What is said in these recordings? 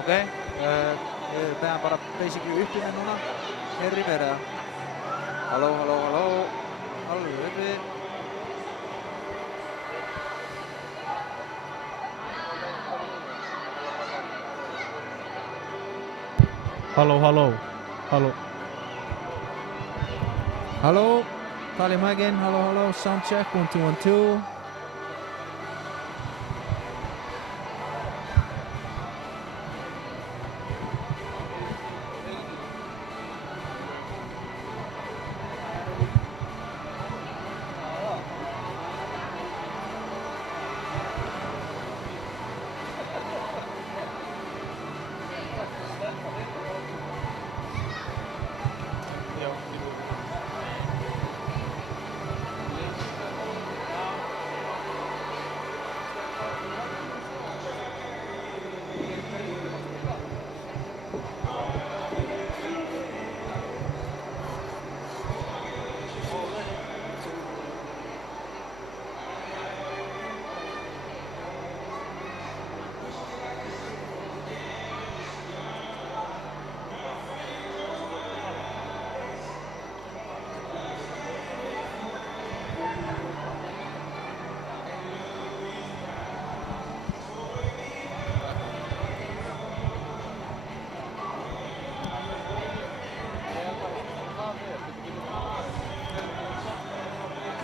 Ok, við beðum bara basically uppi með núna. Herri verða. Halló. Alveg uppi. Halló. Halló, tala í mækinn, halló, sound check, 1, 2, 1, 2.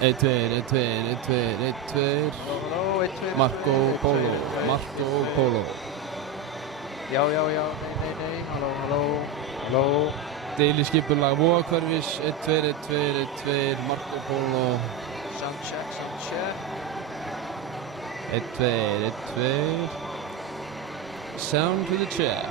Einn, tveir. Marco Polo. Já, nei, halló. Deiliskipulag Vogahverfis, 1, 2, Marco Polo. Sound check. 1, 2. Sound to the check.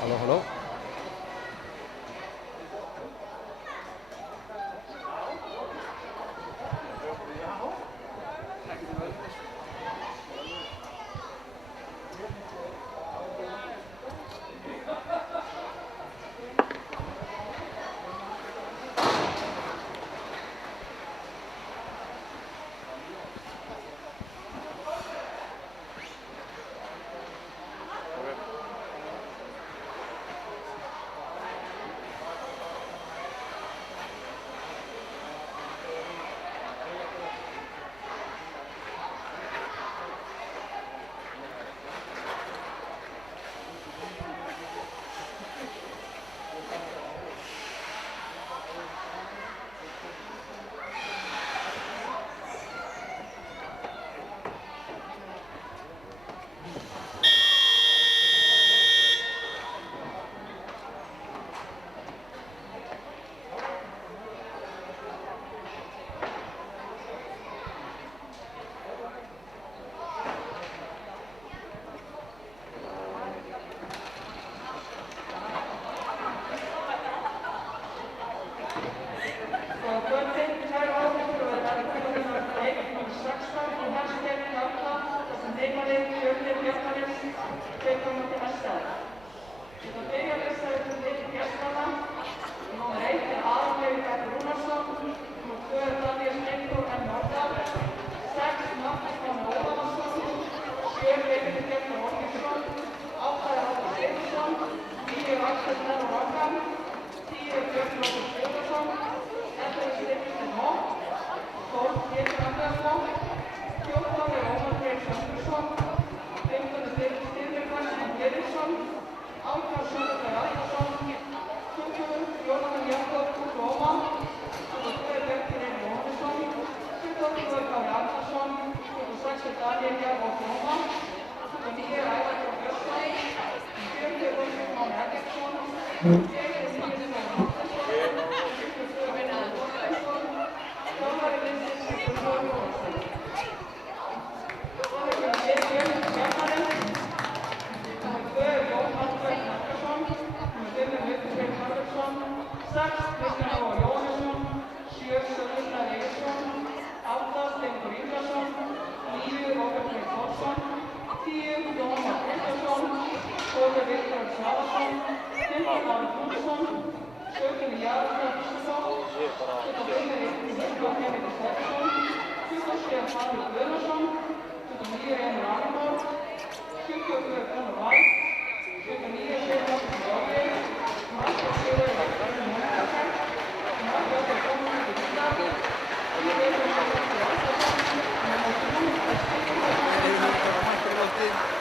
Halló.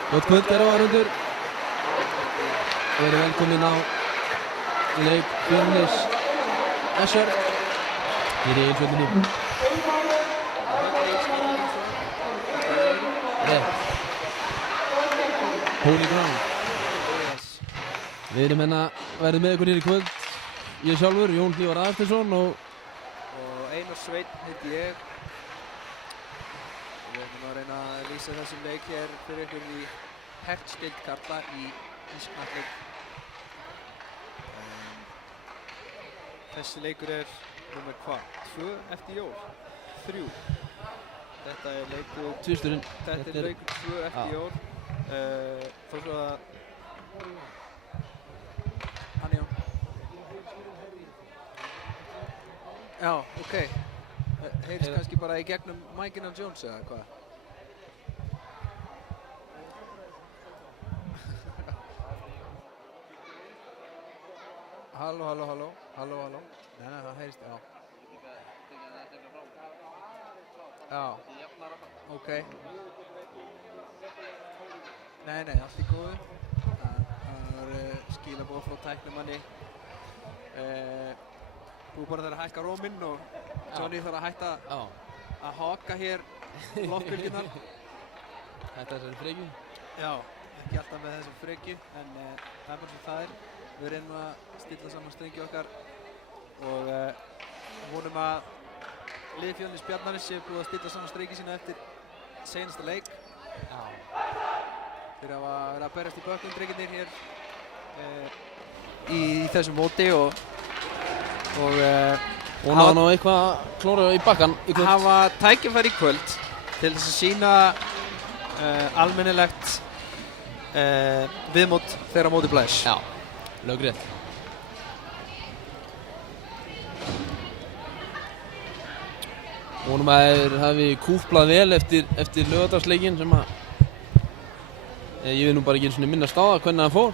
Gott kvöld áhorfendur. Verið velkomin á leik Fjölnis SR í Egilsvellinum. Holy Ground. Við erum verðum með ykkur hér í kvöld. Ég sjálfur, Jón Hlívar Aðarsteinsson og Einar Sveinn heiti ég. Við erum að reyna að lýsa þessum leik hér fyrir ykkur í Hertsdeild karla í ísknattleik. Þessi leikur nummer hvað? 2 eftir jól? 3? Þetta er leikur... tvisturinn. Þetta er leikur 2 eftir jól. Þó svo að... Hann Jón. Já, ok. Heyrst kannski bara í gegnum mækinn á Jones eða hvað? Halló. Nei, það heyrst, já. Já, ok. Nei, allt í góðu. Það er skilaboð frá tæknimanni. Þú bara þarf að hækka róminn og Johnny þarf að hætta að haka hér loftbylgjurnar. Þetta er þessari frekju? Já, ekki alltaf með þessari frekju, en það er bara sem það er. Við reynum að stilla saman strengi okkar og vonum að lið Fjölnis Bjarnarnes sé búið að stilla saman strengi sína eftir seinasta leik. Já. Þeir hafa verið að berjast í bökkum drengirnir hér í þessum móti og hafa nú eitthvað klóra í bakkan í kvöld. Hafa tækifæri í kvöld til þess að sýna almennilegt viðmót þeirra móti blæs. Já, lögrétt. Vonum að þeir hafi kúplað vel eftir laugardagsleikinn sem að ég vil nú bara ekki einu sinni minnast á það hvernig það fór.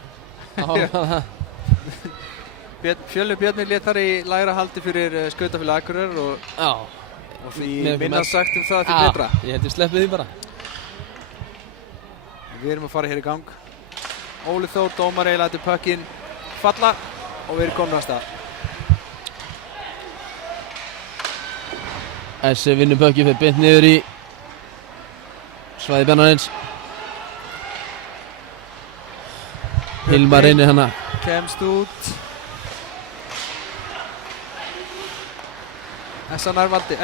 Fjölnir Bjarni lét þar í lægra haldi fyrir Skautafélag Akureyrar og því minna sagt það því betra. Ég held ég sleppið því bara. Við erum að fara hér í gang. Óli Þór, dómari, lætur puckinn falla og við erum komin af stað. Þessi vinnur puckið fyrir beint niður í svæði Bjarnarins. Hilmar reynir hana. Kemst út. SN Nærvaldi.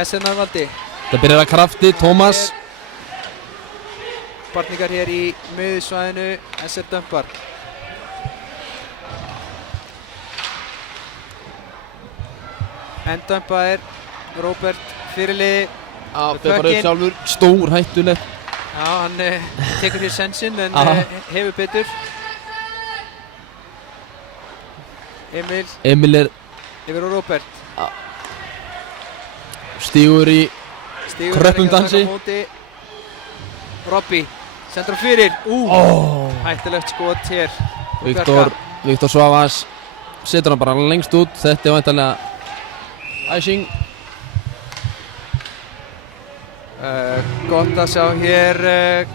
Það byrjar að krafti, Tómas. Barningar hér í miðsvæðinu, SR dömpar. Dömpa er Róbert fyrirliði. Fer bara upp sjálfur, stór hættulegt. Já, hann tekur hér sensinn en hefur betur. Emil er yfir á Róbert. Stígur í kröppum dansi. Robby Sendur hann fyrir. Hættulegt skot hér. Viktor Svavas setur hann bara lengst út. Þetta er væntanlega icing. Gott að sjá hér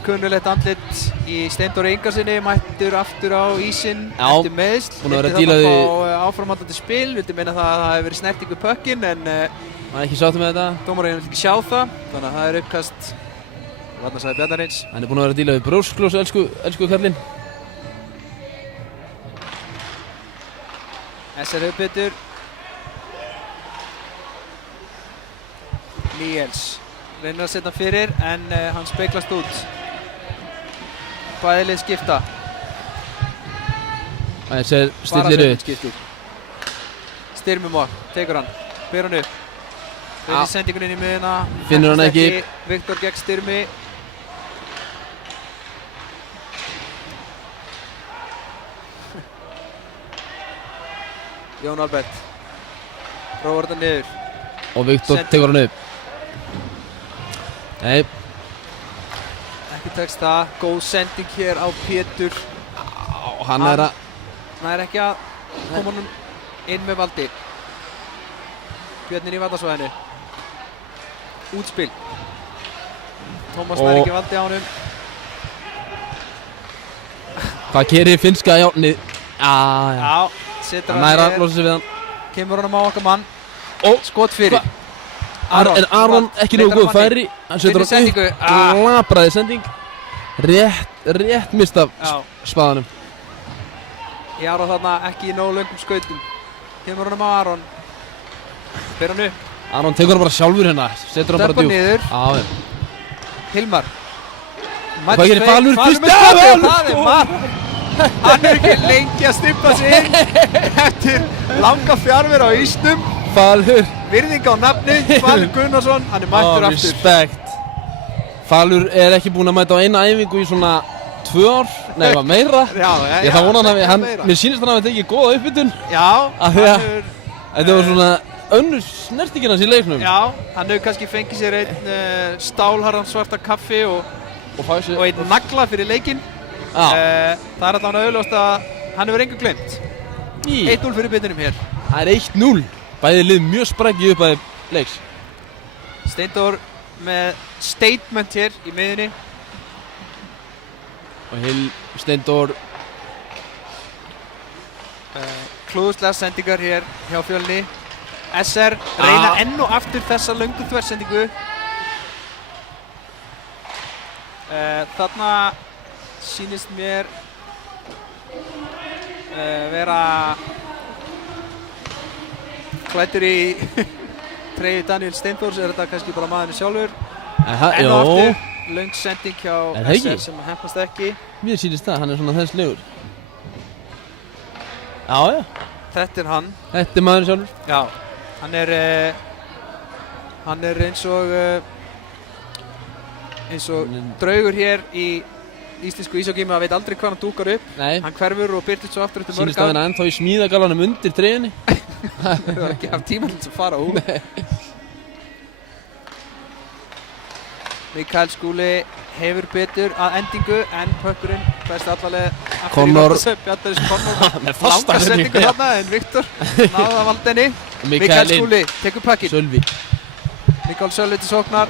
kunnulegt andlit í Steindóri Ingarsinni, mættur aftur á ísinn eftir meiðsl. Búinn að vera að díla díla við áframhaldandi spil, vildi meina það að það hefði verið snerting við pökkinn en Hann er ekki sáttur með þetta. dómarinn vil ekki sjá það, þannig að það er uppkast varnarsvæði Bjarnarins. Hann er búinn að vera að díla við brjósklós, elsku kallinn. SR Hauðbyttur. Níels reynir að setja hann fyrir en hann speglast út. Bæði lið skipta. SR stillir upp. Skiptir. Styrmi Mór, tekur hann, ber hann upp. Reynir sendingun inn í miðuna. Finnur hann ekki. Viktor gegn Styrmi. Jón Albert. Róar þetta niður. Og Viktor tekur hann upp. Nei. Ekki tekst það. Góð sending hér á Pétur. Hann er að... Hann er ekki að koma honum inn með valdi. Björninn í valdarsvæðinu. Útspil. Tómas nær ekki valdi á honum. Hvað gerir finnska járnið? Já, setur hann hann nær að losa sig við hann. Kemur honum á okkar mann. Skot fyrir. En Aron ekki nógu góð færi. Hann setur hann upp. Labraði sending. Rétt mist af spaðanum. Aron þarna ekki í nógu löngum skautum. Kemur honum á Aron. Fer hann upp. Aron tekur hann bara sjálfur hérna. Setur hann bara djúpt. Niður. Hilmar. Hvað gerir Falur? Það er mark. Hann er ekki lengi að stippa sig inn eftir langa fjárveru á ísnum. Falur. Virðing á nafni, Falur Gunnarsson, hann er mættur aftur. Respekt. Falur er ekki búinn að mæta á eina æfingu í svona 2 ár, nei það var meira. Ég það vona mér sýnist hann að það tekið góða uppbytun. Já, þetta var svona önnur snertingin hans í leiknum. Já, hann hefur kannski fengið sér einn stálharðan svarta kaffi og einn nagla fyrir leikinn. Það er allavega auðljóst að hann hefur engu glemt. 1-0 fyrir byttunum hér. Það er 1-0. Bæði lið mjög sprækki upp að leiks. Steindór með statement hér í miðunni. Og Steindór klúðslega sendingar hér hjá Fjölni. SR reyna enn og aftur þessa löngu þversendingu. Þarna sýnist mér vera klæddur í treyju Daniel Steindórs, er þetta kannski bara maðurinn sjálfur. Enn og aftur löng sending hjá SR sem heppnast ekki. Mér sýnist það, hann er svona þess legur. Já. Þetta er hann. Þetta er maðurinn sjálfur. Já, hann er eins og draugur hér í íslensku íshokkey, maður veit aldrei hvað hann dúkar upp. Nei. Hann hverfur og birtist svo aftur eftir mörg ár. Sýnist að hann ennþá í smíðagalanum undir treyjunni. Það var ekki haft tíma til að fara út. Mikael Skúli hefur betur að endingu en pökkurinn bæst allavega aftur í Rótasöp. Bjarnarins Connor langa sendingu þarna en Viktor náði að valda henni. Mikael Skúli tekur pökkinn. Sölvi. Mikael Sölvi til sóknar.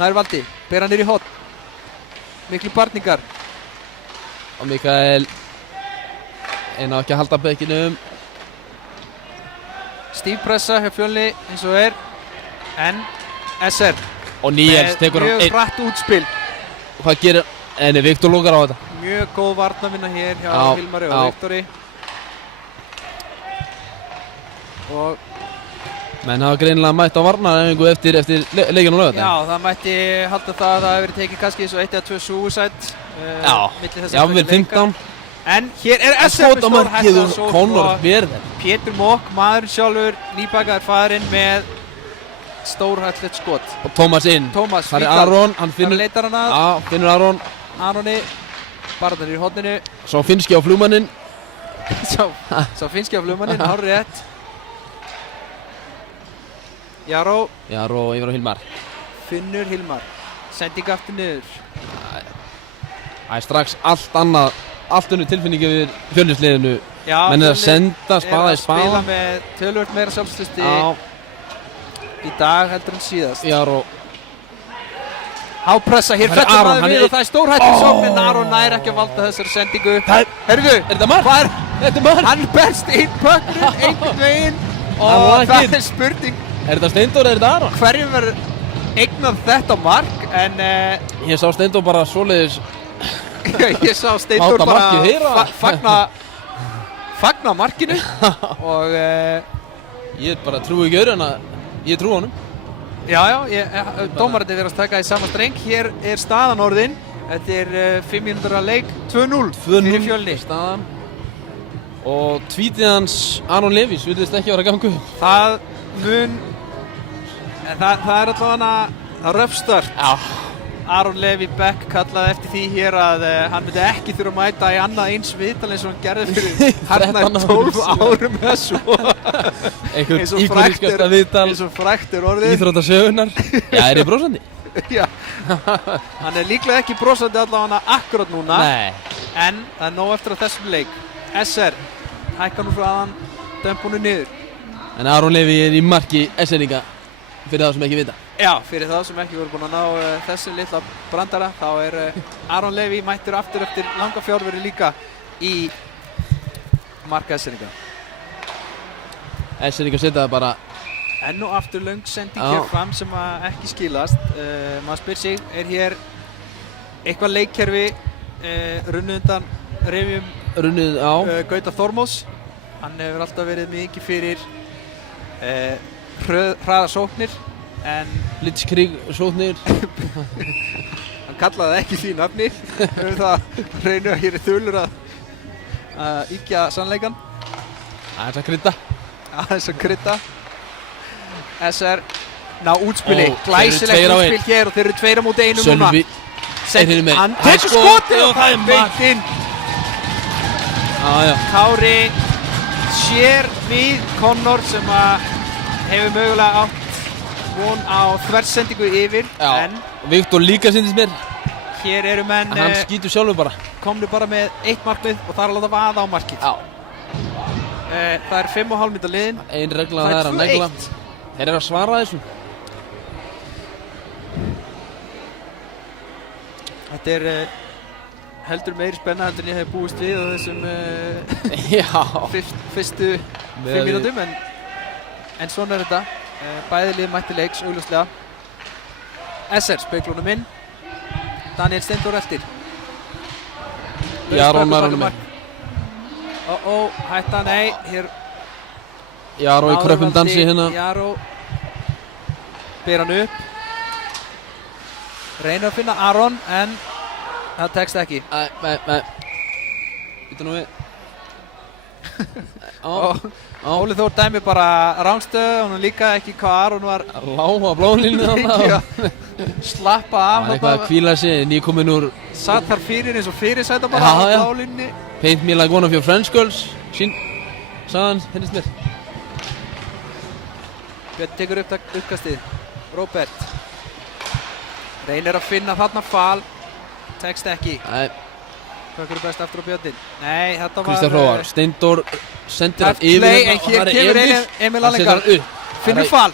Nær valdi, ber hann niður í horn. Miklu barningar. Og Mikael einn á ekki að halda bekkinum. Stífpressa hjá Fjölni eins og er. En SR og Níels tekur hann mjög hratt útspil. Og hvað gerir? Nei, Viktor lokar á þetta. Mjög góð varnarvinna hér hjá Hilmari og Viktori. Og menn hafa greinilega mætt á varnaræfingu eftir leikinn á laugardaginn. Já, það mætti halda það að það hefur verið tekið kannski eins og 1 eða 2 suicide. Já, vel 15. En hér er SR með stór hætta að sókn. Connor verður. Pétur Mók, maðurinn sjálfur, nýbakaður faðurinn með stórhættulegt skot. Og Tómas inn. Tómas, það er Aron, hann leitar hann að. Já, finnur Aron. Aroni, barðanir í horninu. Svo finnski á flugmanninn. Svo finnski á flugmanninn, hárið rétt. Jaró yfir á Hilmar. Finnur Hilmar. Sending aftur niður. Það er strax allt önnur tilfinning yfir Fjölnisliðinu. Já, Menn er að senda spaða í að spaða. spila með töluvert meira sjálfslisti í dag heldur en síðast. Jaró. Hápressa, hér Það er fellur Aron, maður hann við er- og það er stórhættur sókn en Aron nær ekki að valda þessari sendingu. Herðu, Er þetta mark? hvað er? Þetta er mark! Hann berst inn pökkurinn einhvern veginn Hann og var það ekki. er spurning Er þetta Steindór eða er þetta Aron? hverjum verður eignað þetta mark en Ég sá Steindór bara svoleiðis. ég sá Steindór Láta bara markið heyra. fagna markinu og Ég bara trúi ekki öðru en að ég trúi honum. já, dómararnir verðast taka í sama streng. Hér er staðan orðin. Þetta er 5 mínútur að leik, 2-0 fyrir Fjölni. Staðan. Og tvítið hans Aron Levís virðist ekki vera að ganga upp. Það mun, það er allavega röfstart. Já. Aron Levi Beck kallaði eftir því hér að hann myndi ekki þurfa að mæta í annað eins viðtal eins og hann gerði fyrir harnar 12 árum eða svo. Einhvern íkonískasta viðtal eins og frækt er orðið. íþróttasögunar. Já, er ég brosandi? Já. Hann er líklega ekki brosandi allavega akkurat núna. Nei. En það er nóg eftir að þessum leik. SR hækkar nú frá aðan dömpunu niður. En Aron Levi er í marki SR-inga fyrir það sem ekki vita. Já, fyrir það sem ekki voru búin að ná þessi litla brandara, þá er Aron Levi mættur aftur eftir langa fjárveri líka í marka SR-inga. SR-inga setja það bara. Enn og aftur löng sending hér fram sem ekki skilast. Maður spyr sig, er hér eitthvað leikkerfi runnið undan rifjum Runnið á. Gauta Þormóðs? Hann hefur alltaf verið mikið fyrir hraða sóknir en Blitzkrieg sóknir. hann kallaði það ekki því nafni. Það reynir að hér er þulur að ýkja sannleikan. Það er að krydda. Aðeins að krydda. SR ná útspili, Ó, glæsilegt þeir eru 2 á 1. útspil hér og þeir eru 2 á móti 1 núna. Sölvi. hinum megin. Hann Það er tekur skot skotið og það er beint inn. Já. Kári sér við Connor sem hefur mögulega átt von á þversendingu yfir. Já. En Viktor líka sýndist mér. hér eru menn Hann skýtur sjálfur bara. komnu bara með 1 markmið og það er að láta vaða á markið. Já. Það er 5,5 mínútur liðin. Ein regla Það er það er að negla. 2-1. Þeir eru að svara þessu. Þetta er heldur meiri spenna heldur en ég hef búist við á þessum Já. fyrstu 5 mínútum en svona er þetta. Bæði lið mætti leiks augljóslega. SR speglunum inn. Daniel Steindór eftir. Jarón er honum. Hætta, nei, hér Jaró í kröppum dansi hérna. Jaró ber hann upp. Reynir að finna Aron en það tekst ekki. Nei. Býta nú við. Óli Þór dæmi bara rángstöðu, hún líka ekki hvað Aron var Lága blónlínu þarna. slappa af. Það er eitthvað að hvíla sig, nýkominn úr Satt þar fyrir eins og fyrirsæta bara Já, á já. blálínni. Paint me like one of your French girls. Sagðan, finnst mér. Björn tekur uppkastið. Róbert reynir að finna þarna fal. Tekst ekki. Nei, Hvað er best aftur á Björnin? Nei, þetta var Kristján Hróar. Steindór sendir hann Left yfir play, hérna en og hér það er kemur Emil Hann Allingar. setur hann upp. Finnur Það er- fal.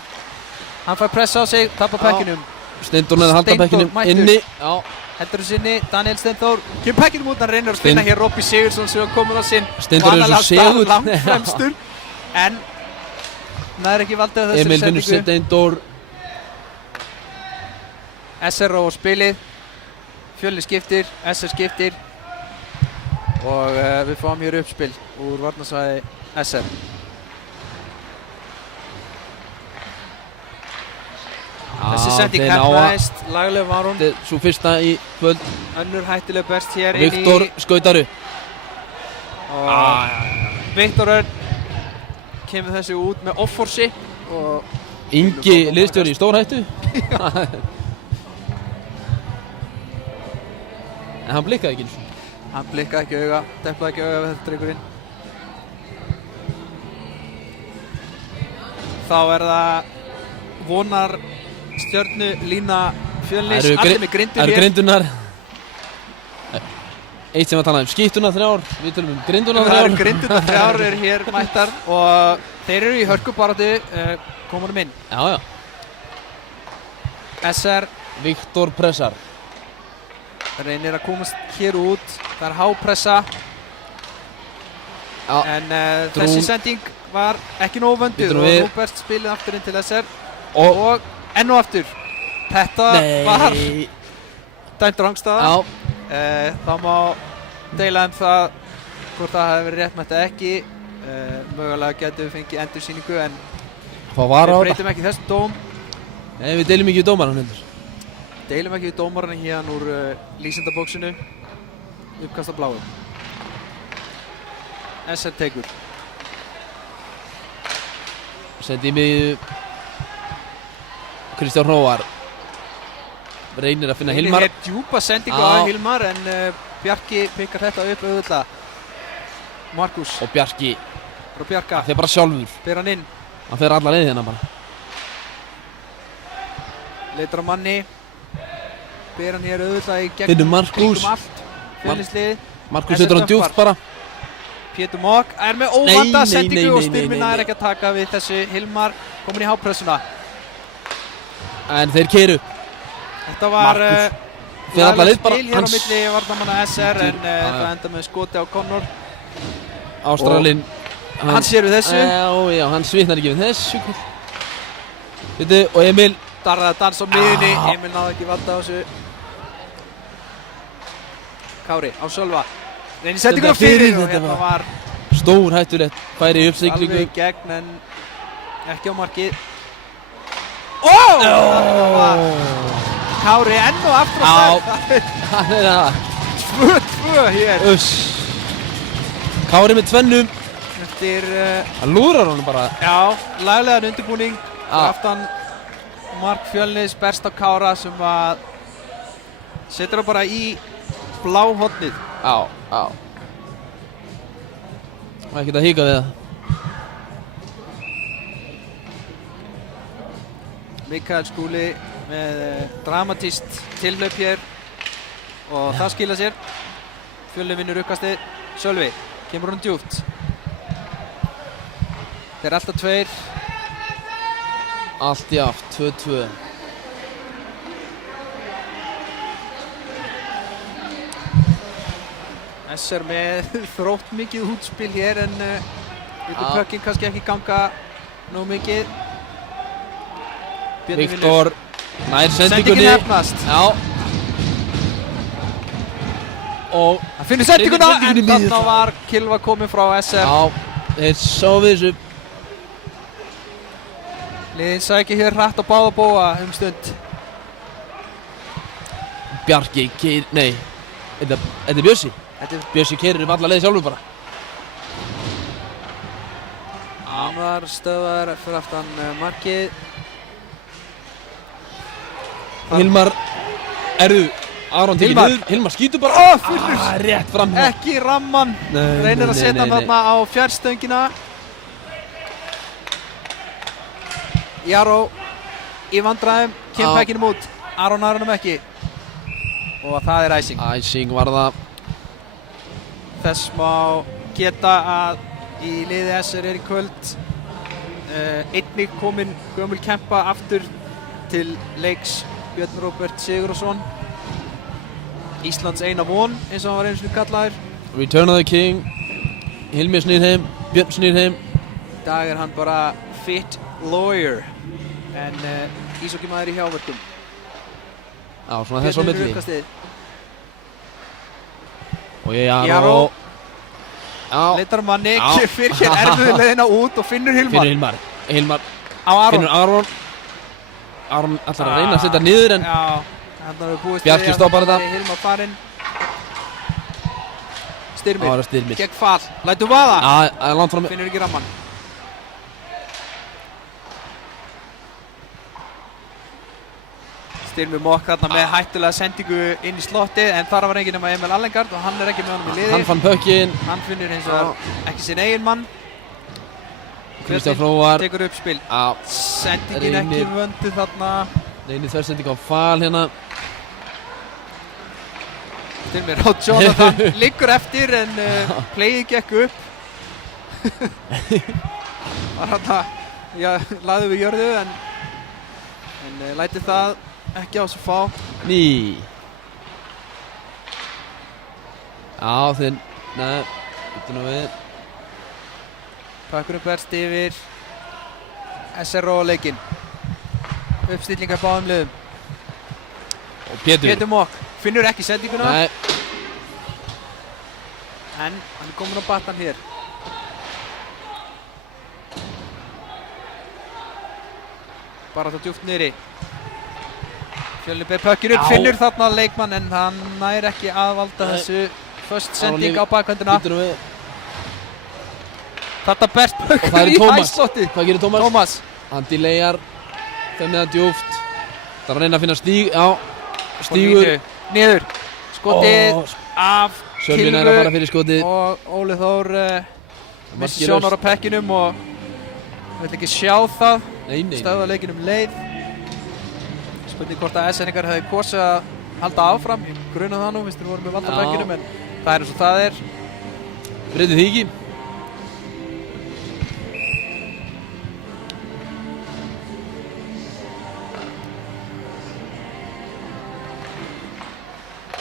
Hann fær pressa á sig, tapar pekkinum. Steindór neður halda Steindór bekkinum mættur. inni. Já. Heldur sinni, Daniel Steindór kemur pekkinum út, hann reynir að finna hér Robby Sigurðsson sem var komin á sinn Steindór er svo segull. langfremstur en næður ekki valdið á þessari Emil finnur sendingu. Steindór. SR á spilið, Fjölnir skiptir, SR skiptir og við fáum hér uppspil úr varnarsvæði SR. Þessi sending hefnaðist, laglega var hún, Þetta er svo fyrsta í kvöld. önnur hættileg berst hér inn Viktor í skautar upp. og Viktor Örn kemur þessu út með offorsi og Ingi liðstjóri í stórhættu. En hann blikkaði ekki eins og. hann blikkaði ekki auga, deplaði ekki auga við þetta drengurinn. Þá er það vonar stjörnu lína Fjölnis, allir með grindur Það eru hér. grindunar. eitt sem að tala skíttuna 3, við tölum grinduna 3. Það eru grinduna 3 eru hér mættar og þeir eru í hörkubaráttu komunum inn. Já. SR Viktor pressar. reynir að komast hér út. Það er hápressa. Já. En þessi sending var ekki nógu vönduð og Róbert spilið aftur inn til SR og enn og aftur. Þetta var dæmt rangstaða. Það má deila það hvort það hefði verið réttmætt eða ekki. Mögulega getum við fengið endursýningu en við breytum ekki þessum dóm. Nei, við deilum ekki við dómarann heldur. Deilum ekki við dómarann hérna úr lýsendabóksinu. Uppkast á bláum. SR tekur. Sendi í mig Kristján Hróar. Reynir að finna Hilmar. Reynir hér djúpa sendingu á Hilmar en Bjarki pikkar þetta upp auðvitað. Markus. Og Bjarki. Frá Bjarka. Það fer bara sjálfur. Ber hann inn. Hann fer alla leið hérna bara. Leitar á manni. Ber hann hér auðvitað í Finnur Markus. Kringum allt. Fjölnislið. Markus setur hann djúpt bara. Pétur Mokk er með óvanda sendingu og Styrmir nær ekki að taka við þessu. Hilmar komin í hápressuna. En þeir keyru. Þetta var spil hér á milli varnarmanna SR en það enda með skoti á Connor. Ástralinn. Hann sér við þessu. Já, hann svitnar ekki við þessu. Veitu, og Emil. Darraði að dansa á miðunni. Emil náði ekki valda á þessu. Kári á Sölva. Reynir sendinguna fyrir og hérna var stór hættulegt færi í uppsiglingu. alveg í gegn en ekki á markið. Þetta var Kári enn og aftur á ferð. Hann er það. 2-2 hér. Kári með tvennum. Eftir hann lúðrar honum bara. Já, laglegan undirbúning. Aftan Mark Fjölnis berst á Kára sem að setur það bara í bláhornið. Já. Og ekkert að hika við það. Mikael Skúli með dramatískt tilhlaup hér og það skila sér. Fjölni vinnur uppkastið. Sölvi, kemur hún djúpt. Þeir eru alltaf 2. Allt í aft, 2-2. SR með þrótt mikið útspil hér en pökkinn kannski ekki ganga nóg mikið. Viktor nær sendingunni. Sendingin hefnast. Já. Og hann finnur sendinguna en þarna var Kilva kominn frá SR. Já, þeir sáu við þessu. Liðin sækir hér hratt á báða bóga stund. Bjarki keyrir, nei, þetta er Bjössi. Bjössi keyrir alla leið sjálfur bara. Hann var stöðvaður fyrir aftan markið. Hilmar, Aron tekið niður. Hilmar skýtur bara. Finnur. Rétt fram. Ekki ramman. Reynir að setja hann þarna á fjarstöngina. Jaró í vandræðum, kemur pekkinum út. Aron nær honum ekki. Og það er æsing. Æsing var það. Þess má geta að í liði SR í kvöld einnig kominn gömul kempa aftur til leiks, Björn Róbert Sigurðsson. Íslands eina von, eins og hann var einu sinni kallaður. Return of the King. Hilmi snýr heim, Björn snýr heim. Í dag er hann bara fit lawyer en íshokkímaður í hjáverkum. Já, svona þess á milli. Og Jaró leitar manni, fyrir hér erfiðu leiðina út og finnur Hilmar. Hilmar á Aron. Finnur Aron. Aron ætlar að reyna að setja niður en Bjarki stoppar þetta. Hilmar farinn. Styrmir, Styrmir gegn fall, lætur vaða. Já, langt fram. Finnur ekki ramman. Styrmir Mokk þarna með hættulega sendingu inn í slottið en þar var enginn nema Emil Allengard og hann er ekki með honum í liði. Hann fann pökkinn. Hann finnur hins vegar ekki sinn eigin mann. Kristján Hróar tekur upp spil. Sendingin ekki vöndu þarna. Reynir þversending á Fal hérna. til mér á Jonathan, liggur eftir en playið gekk upp. Var hann að, já, lagði við jörðu en læti það ekki á sig fá. Ný. Já, þinn, neða, býttu nú við. Pökkurinn berst yfir SRO leikinn. Uppstillingar báðum liðum. Og Pétur. Mokk finnur ekki sendinguna. Nei. En hann er komin á battan hér. Bara þetta djúpt niðri. Fjölnir ber pökkinn upp, finnur þarna leikmann en hann nær ekki að valda þessu. Föst sending á bakhöndina. Býttu nú við. Þetta berst pökkur í hæslottið. Hvað gerir Tómas? Hann delayar. Femmiða djúpt. Það er að reyna að finna stíg. Já. Stígur. Niður. Skotið af Sölvin er að fara fyrir skotið. Og Óli Þór missi sjónar á pekkinum og vill ekki sjá það. Nei. Stöðva leikinum leið. Spurning hvort að SN-ingar hefði kosið að halda áfram. Ég gruna það nú, finnst þeir voru með vald á pekkinum en það er eins og það er. Breytið því ekki.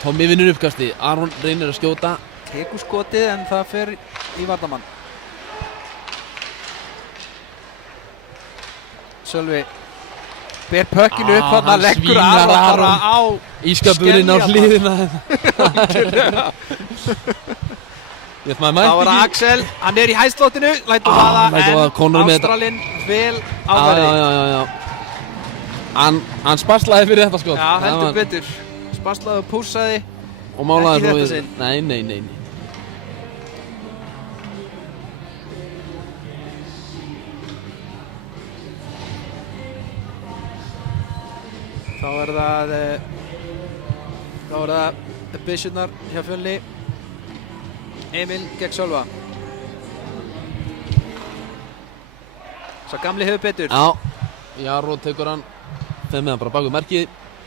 Tommi vinnur uppkasti, Aron reynir að skjóta. Tekur skotið en það fer í varnarmann. Sölvi ber pökkinu upp þarna, leggur Aron bara á ískapurinn á hliðina. Það var Axel, hann er í hæstlótinu, lætur vaða en Ástralinn vel áverði. Já. Hann sparslaði fyrir þetta skot. Já, heldur betur. Sparslaði og pússaði. Og málaði ekki þetta sinn. Nei. Þá er það byssurnar hjá Fjölni. Emil gegn Sölva. Sá gamli hefur betur. Já, Jaró tekur hann. Þeim með hann bara bak við markið.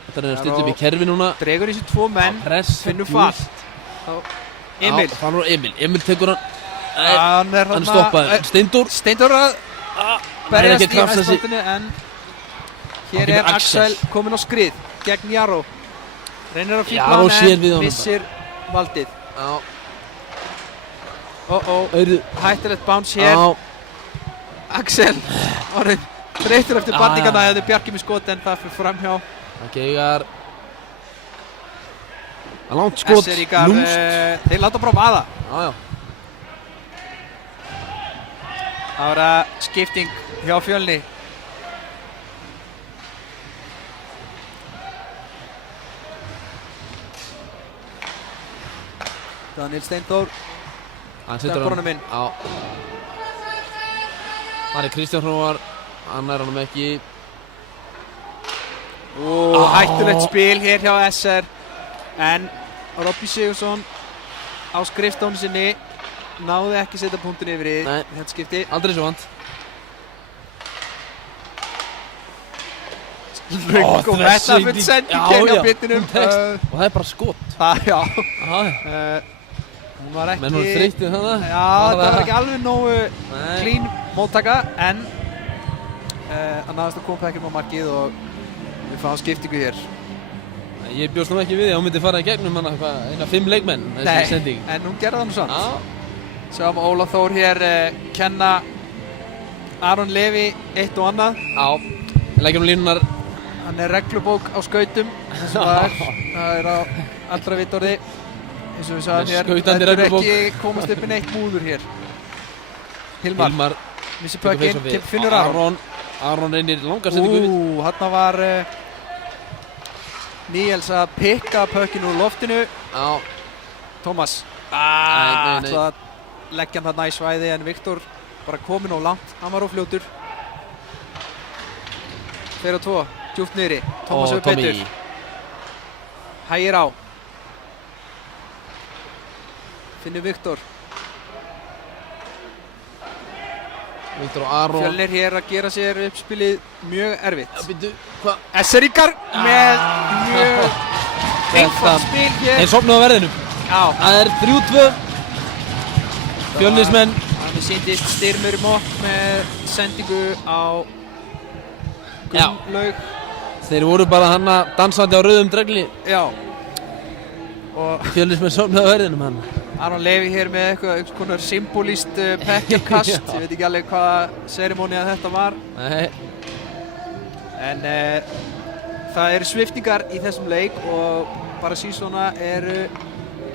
Þetta er að stilla upp í kerfi núna. Dregur í sig 2 menn. Finnur fast. Emil. Já, það var Emil tekur hann. Hann er stoppaður. Steindór að berjast í hæstlótinu en hér er Axel kominn á skrið gegn Jaró. Reynir að fíkla hann en missir valdið. Já. Hættulegt bounce hér. Axel orðinn þreyttur eftir bandingana eða Bjarki með skot en það fyrir framhjá. Það geigar langt skot, lúmst. Þeir láta bara vaða. Já. Það var að skipting hjá Fjölni. Daniel Steindór. Stökkur honum inn. Já. Það er Kristján Hróar. Hann er honum ekki. Hættulegt spil hér hjá SR. En Robby Sigurðsson á skrifstofnu sinni náði ekki setja punktinn yfir í þetta skipti. Aldrei svo vant. Rögg og metnafull sending hér hjá bitinum. Og það er bara skot. Já. Hún var ekki... Menn voru þreyttir þarna. Já, þetta var ekki alveg nógu clean móttaka en að náðast að koma pekkinum á markið og við fáum skiptingu hér. Ég bjóst nú ekki við því að hún myndi fara í gegnum eina 5 leikmenn þessi sending. En hún gerði það nú samt. Sjáum Óla Þór hér kenna Aron Levi eitt og annað. Já, leggjum línunar. Hann er reglubók á skautum. Það er á allra vitorði. Eins og við sagðum hér, þetta er ekki komast upp í neitt múður hér. Hilmar. Missi pökkinn, finnur Aron. Aron reynir langar sendingu. Þarna var Níels að pikka pökkinn úr loftinu. Já. Tómas. Ætlaði að leggja hann þarna í svæði en Viktor bara kominn of langt. Hann var of fljótur. 2-2, djúpt niðri. Tómas hefur betur. Hægir á. Finnur Viktor. Viktor og Aron. Fjölnir hér að gera sér uppspilið mjög erfitt. Já, býttu, hvað? SR-ingar með mjög Einfalt spil hér. Þeir sofnuðu á verðinum. Já. Það er 3-2. Fjölnismenn. Þannig sýndist Styrmir Mott með sendingu á Gunnlaug. Þeir voru bara hanna dansandi á rauðum dregli. Já. Og Fjölnismenn sofnuðu á verðinum hann. Aron Levi hér með eitthvað konar symbolíst pekkjakast. Ég veit ekki alveg hvaða serimónía þetta var. Nei. En það eru sviptingar í þessum leik og bara síðan eru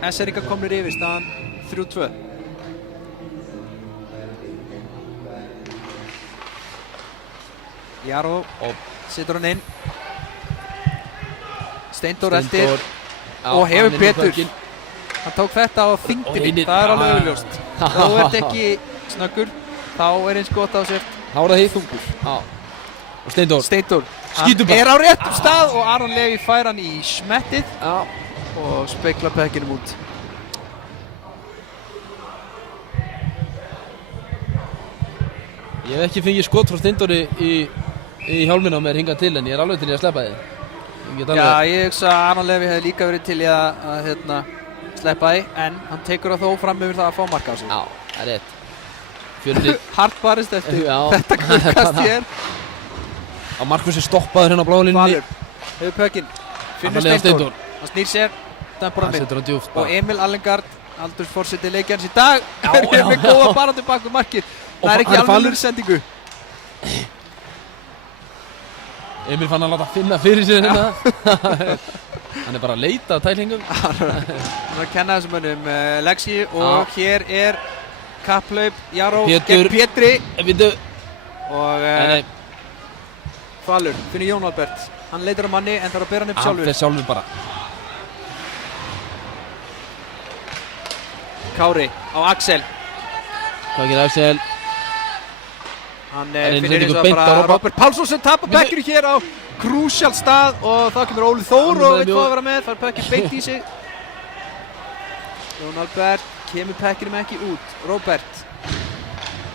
SR-ingar komnir yfir staðan 3-2. Jaró setur hann inn. Steindór eftir og hefur betur. Hann tók þetta á þyngdinni, það er alveg augljóst. Þá ert ekki snöggur, þá er eins gott á sér. Hárað þungur. Já. Og Steindór. Hann er á réttum stað og Aron Levi fær hann í smettið. Já. Og speklar pekkinum út. Ég hef ekki fengið skot frá Steindóri í hjálminn á mér hingað til en ég er alveg til í að sleppa þið. Já, ég hugsa að Aron Levi hefði líka verið til í að sleppa því, en hann tekur það þó fram yfir það að fá mark á sig. Já, það er rétt. Fjölnir. Hart barist eftir þetta kast hér. Á Markus er stoppaður hérna á bláu línunni. Valur, hefur pökinn, finnur Steindór. Hann snýr sér, dempur hann setur hann djúpt. Og Emil Allengard, aldursforseti leikjarns í dag, er með góða baráttu bak við markið. Það er ekki alveg sendingu. Emil fann að láta finna fyrir sér hérna. Hann er bara að leita á tælingum. Hann er að kenna þessum mönnum Lexi og hér er kapplaup Jaró gegn Pétri. Og Valur finnur Jón Albert. Hann leitar á manni en þarf að bera hann upp sjálfur. Hann fer sjálfur bara. Kári á Axel. Hvað gerir Axel? Hann finnir eins og bara Robert Pálsson sem tapar pekkinu hér á krúsjál stað og þá kemur Óli Þór og veit hvað að vera með, fær pekkin beint í sig. Jón Albert kemur pekkinum ekki út. Robert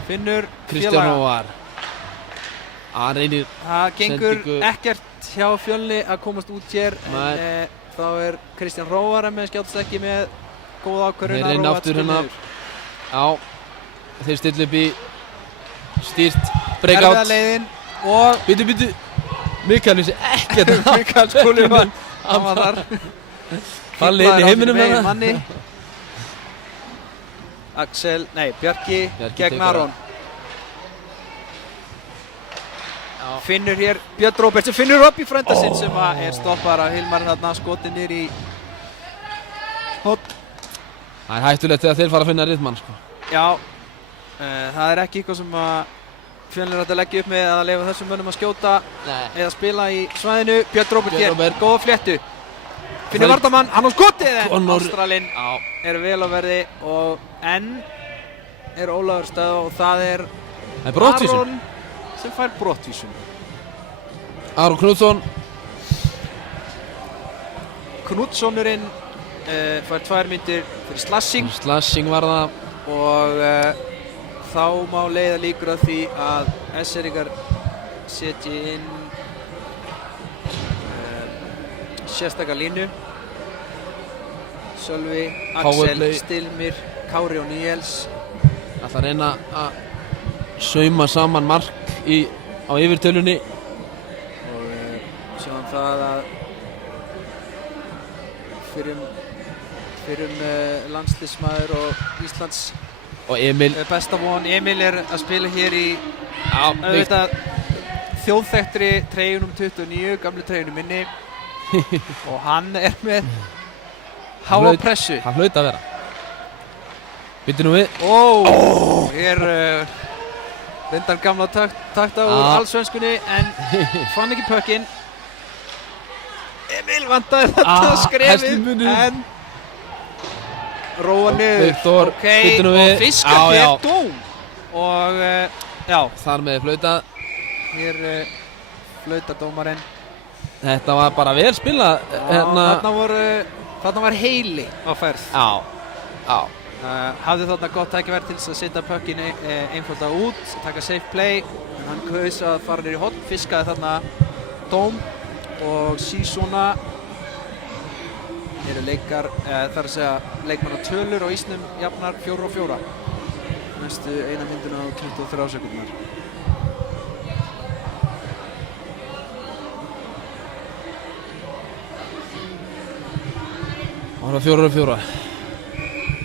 finnur Kristján Róar. Hann reynir það gengur ekkert hjá Fjölni að komast út hér en þá er Kristján Róar með skjátast ekki með góð ákvörðun að róa þetta spil niður. Já, þeir stilla upp í stýrt breakout. Erfiða leiðin og Bitu. Mikael vissi ekkert. Mikael Skúlimann, hann var þar. Fallið inn í heiminum með manni. Bjarki gegn Aron. Finnur hér Björn Róbert sem finnur upp í frænda sinn sem er stoppar af Hilmar þarna skotið niður í hot. Það er hættulegt þegar þeir fara að finna rytmann sko. Já, það er ekki eitthvað sem að Fjölnir ætti að leggja upp með að leyfa þessum mönnum að skjóta eða spila í svæðinu. Björn Róbert hér, góða fléttu. Finnur varnarmann, hann á skotið en Ástralinn er vel á verði og enn er Ólafur stöð og það er Aron sem fær brottvísun. Aron Knútsson. Knútssonurinn fær 2 mínútur fyrir slassing. Slassing var það. Og þá má leiða líkur að því að SR-ingar setji inn sérstakar línu. Sölvi, Axel, Styrmir, Kári og Níels. Það ætla að reyna að sauma saman mark á yfirtölunni. Og sjáum það að fyrrum landsliðsmaður og Íslands og Emil besta von. Emil er að spila hér í auðvitað þjóðþekktri treyjunum 29, gamlu treyjunum minni og hann er með háa pressu. Hann hlaut að vera. Byttu nú við. Hér reyndar gamla takta úr allsvenskunni en fann ekki pökkinn. Emil vantaði þetta skrefið en róa niður. Og fiskar hér dóm og þar með flautað. Hér flautar dómarinn. Þetta var bara vel spilað. Þarna var heili á ferð. Hafði þarna gott tækifæri til þess að setja pökkinn einfaldlega út, taka safe play. Hann kaus að fara niður í horn, fiskaði þarna dóm og síðan eru leikar, þar að segja leikmanna tölur á ísnum jafnar 4-4. Næstu 1 mínútuna og 23 sekúndur. Það var 4-4.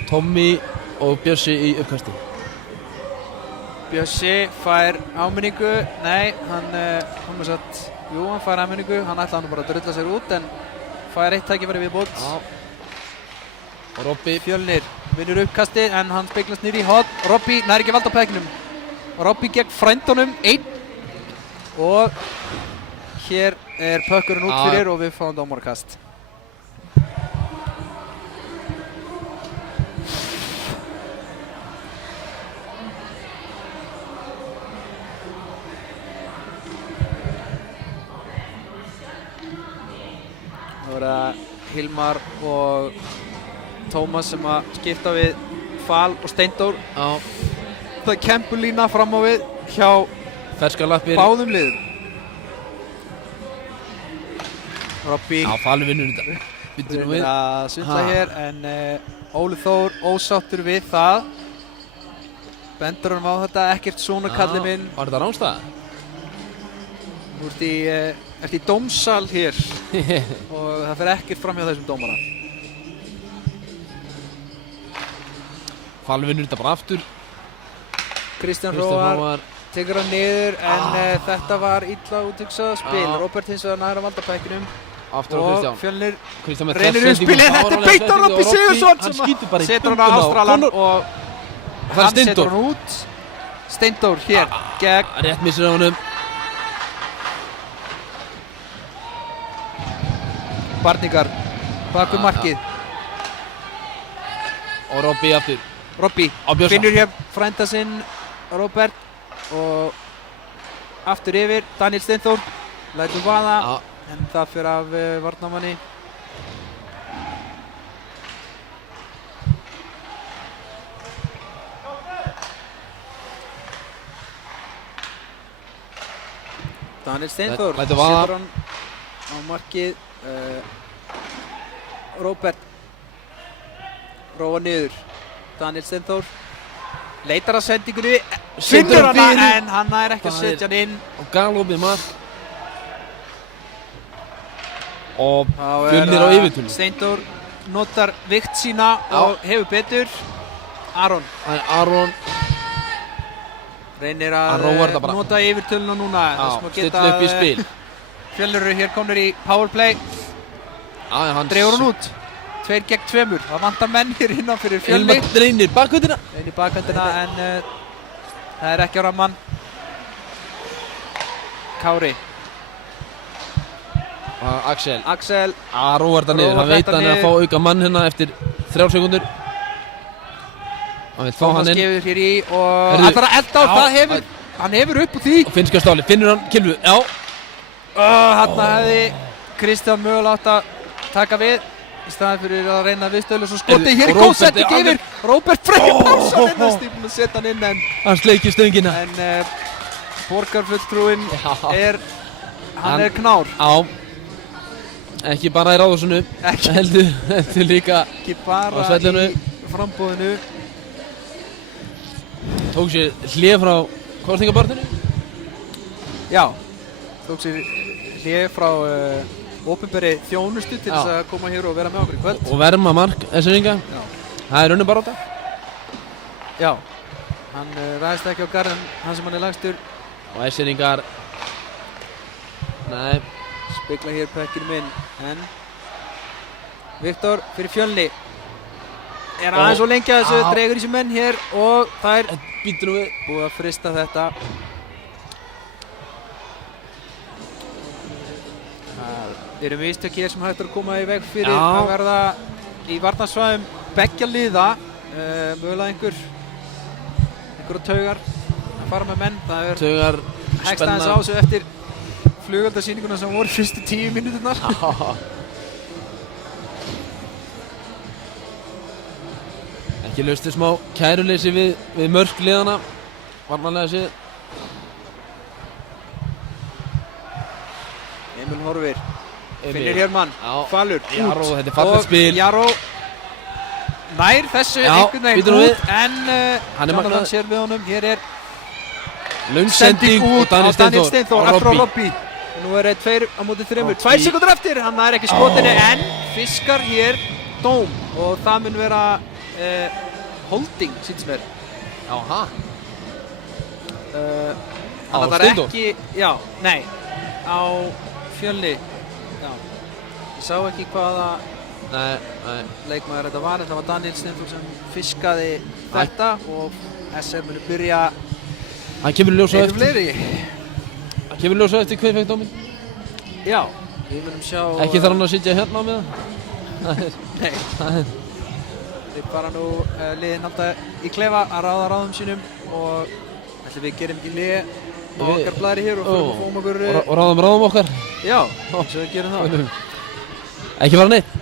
Tommy og Bjössi í uppkasti. Bjössi fær áminningu, nei, hann fær áminningu, hann ætlaði bara að drulla sér út en fær eitt tækifæri við bótt. Og Robby Fjölnir vinnur uppkasti en hann speglast niður í horn. Robby nær ekki vald á peknum. Robby gegn frændunum, 1. Og hér pökkurinn út fyrir og við fáum dómarkast. Það voru Hilmar og Tómas sem að skipta við Fal og Steindór. Það er kempulína fram á við hjá báðum liðum. Robby Falur vinnur þetta. reynir að svindla hér en Óli Þór ósáttur við það. Bendur honum á þetta, ekkert svona kallið minn. Var þetta rángstæða? Þú ert í dómsal hér og það fer ekkert fram hjá þessum dómara. Falur vinnur þetta bara aftur. Kristján Hróar tekur hann niður en þetta var illa úthugsað spil. Róbert hins vegar nær að valda pekkinum. Aftur á Og Kristján. Fjölnir reynir upp spilið. Þetta er beint á Robby Sigurðsson sem setur hann á Ástralan og hann setur hann út. Steindór hér gegn Rétt missir á honum. Barningar bak við markið. Og Robby aftur. Robby Á Bjössa. finnur hér frænda sinn Róbert og aftur yfir Daniel Steinþór lætur vaða en það fyrir af varnarmanni. Daniel Steinþór Lætur vaða. setur hann á markið. Róbert róa niður. Daniel Steinþór leitar að sendingunni, finnur hana en hann nær ekki að setja hann inn. Og galopið mark. Og Fjölnir á yfirtölu. Steindór notar vikt sína og hefur betur. Aron Það er Aron. reynir Hann að róar þetta bara. nota yfirtöluna núna. þess að Stilla upp í spil. Fjölnir eru hér komnir í powerplay. Hann Dregur hann út. 2 gegn 2. Það vantar menn hér innan fyrir Fjölni. Hilmar reynir bakhvötina. Inn í bakhöndina en það er ekki á ramman. Kári. Axel. Róar Róar þetta niður. Hann veit að hann er að fá auka mann hérna eftir 3 sekúndur. Hann vil fá hann inn. Tómas gefur hér í og ætlar að elda á það. Hann hefur upp úr því. Og finnska stáli. Finnur hann Kilvu. Já. Þarna hefði Kristján mögulega átt að taka við í staðan fyrir að reyna viðstöðlu. Svo skotið hér í góð sending yfir. Róbert Freyr Pálsson ennast í búinn að setja hann inn Hann sleikir stöngina. en borgarfulltrúinn hann er knár. Já. Ekki bara í Ráðhúsinu. Heldur líka Ekki bara á svellinu. í frambúðinu. Tók sér hlé frá kosningabarninu. Já, tók sér hlé frá opinberri þjónustu til þess að koma hér og vera með okkur í kvöld. Og verma mark Essinga. Það er unnum barátta. Já, hann ræðist ekki á garðin, hann sem hann er lagstur. Og Essingar. Nei. Spegla hér pekkinu minn, en Viktor fyrir Fjölni. Aðeins og lengi að þessu, dregur í sig menn hér og það er Býtur nú við. búið að frista þetta. Það eru mistök hér sem hægt að koma í veg fyrir að verða í varnarsvæðum beggja liða. Mögulega einhverja taugar að fara með menn. Það er Taugar hægst aðeins á þessu eftir flugeldasýninguna sem voru fyrstu 10 mínúturnar. Ekki laustir smá kæruleysi við mörk liðana. Varnarlega séð. Emil horfir Finnir Hjörmann, Já. Falur, Jaró, út. þetta er fallegt spil. Og Jaró nær þessu Já, einhvern veginn býtur nú við. út, en Hann er Jonathan magnaður. sér við honum. Hér er Löngsending út á Daniel Steinþór eftir á Robbie. Robbie. Nú er 2 á móti 3. Robbie. 2 sekúndur eftir, hann nær ekki skotinu, en fiskar hér dóm. Og það mun vera holding, sýnst mér. Jáha. Hann Á ætlar Steindór? ekki, já, nei, á Fjölni. Já, ég sá ekki hvaða Nei. leikmaður þetta var, en það var Daniel Steinþór sem fiskaði þetta og SR muni byrja Hann kemur ljós á einu eftir. fleiri. Hann kemur ljós á eftir hver fekk dóminn. Já, við munum sjá... Ekki þarf hann að sitja hérna á með það. Nei. Þeir bara nú liðin halda í klefa að ráða ráðum sínum og ætlum við gerum ekki lið á okkar blæri hér og fyrir að fóum okkur... Og ráðum okkar. Já, eins og við gerum það. Ekki fara neitt.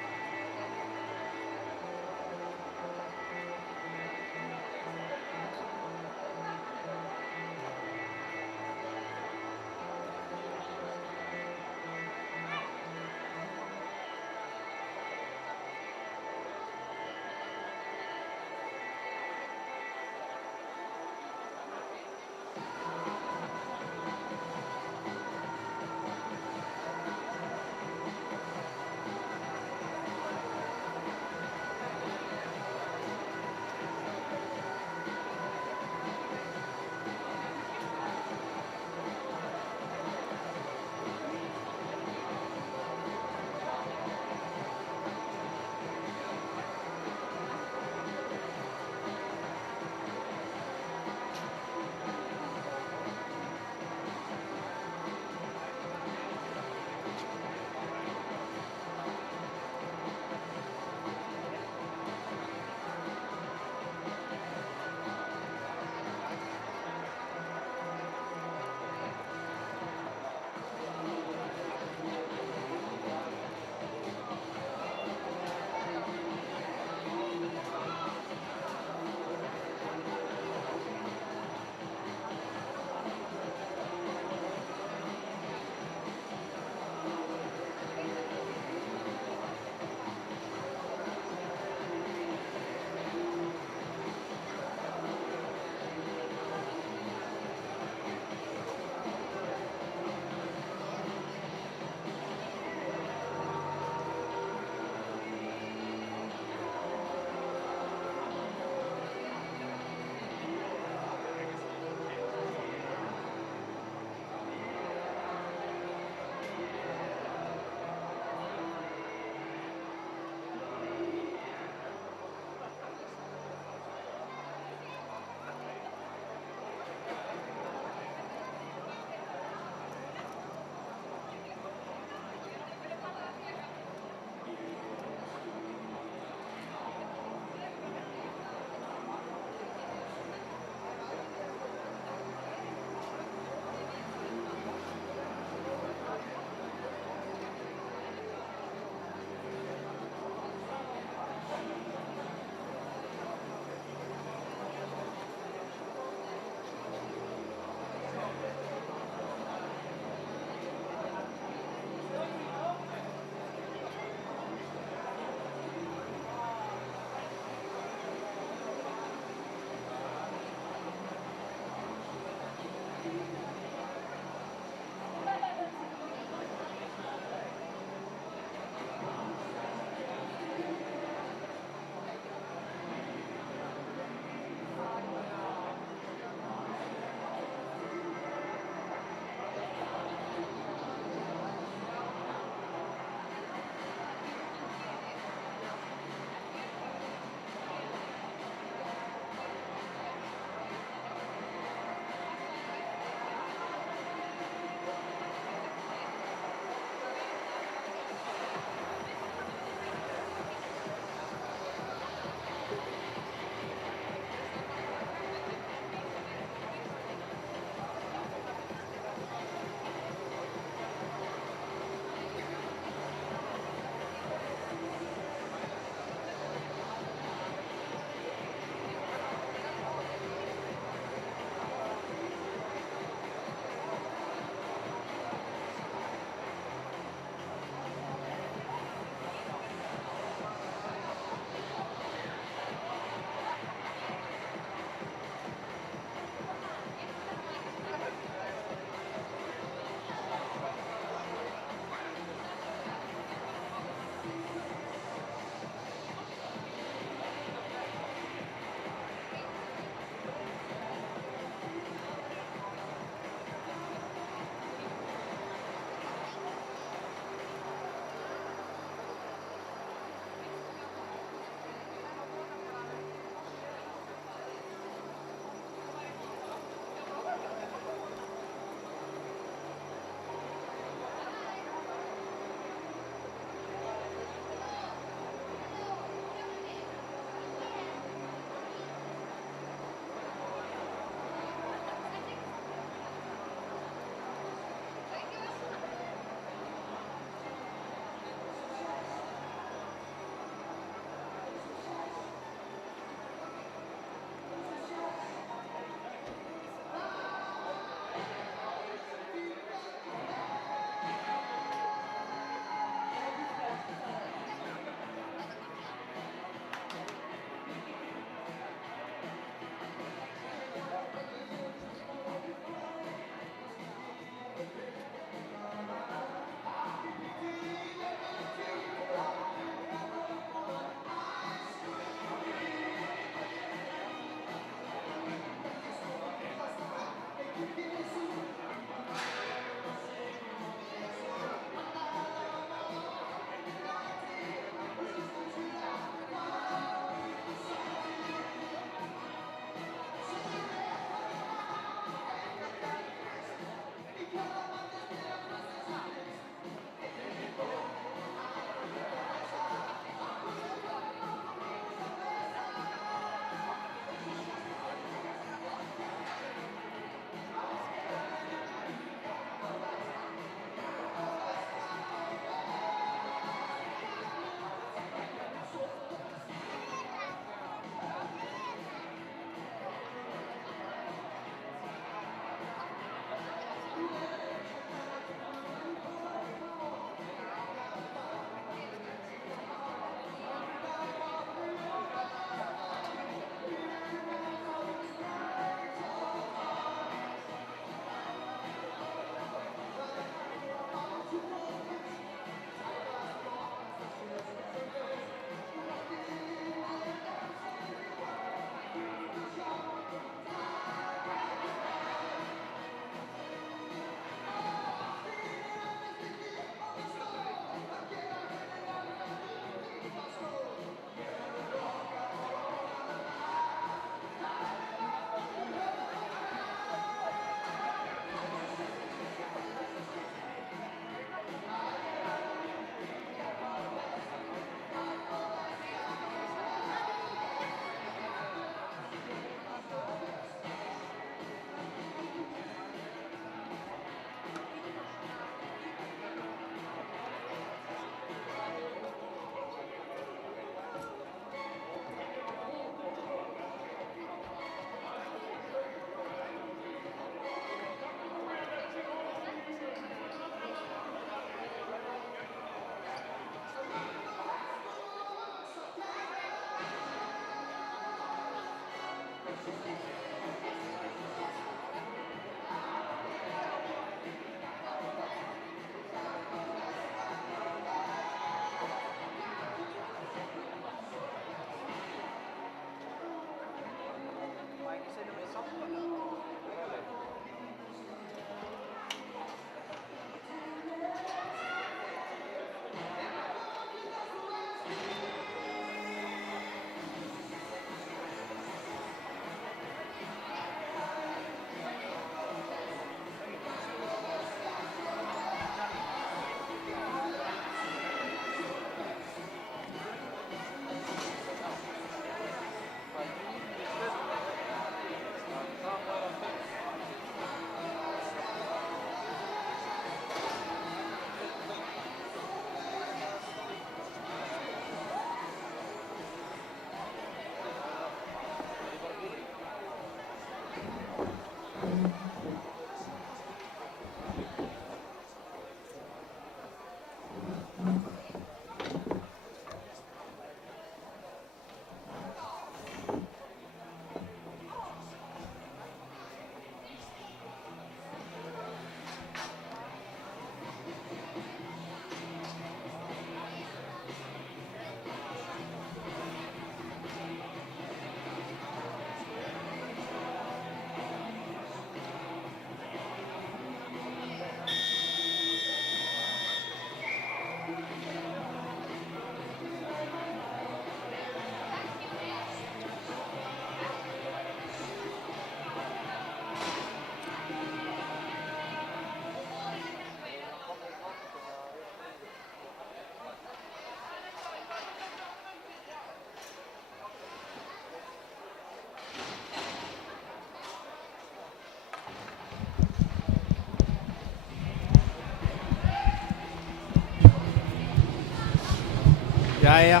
Jæja.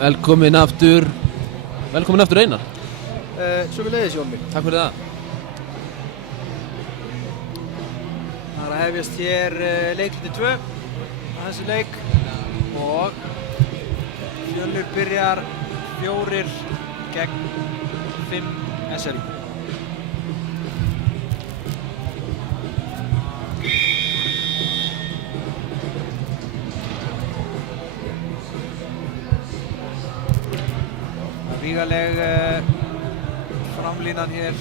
Velkomin aftur Einar. Sömuleiðis Jónmi. Takk fyrir það. Það er að hefjast hér leikluti 2 á þessu leik og Fjölnir byrjar 4 gegn 5 SRI. Vígaleg framlínan hér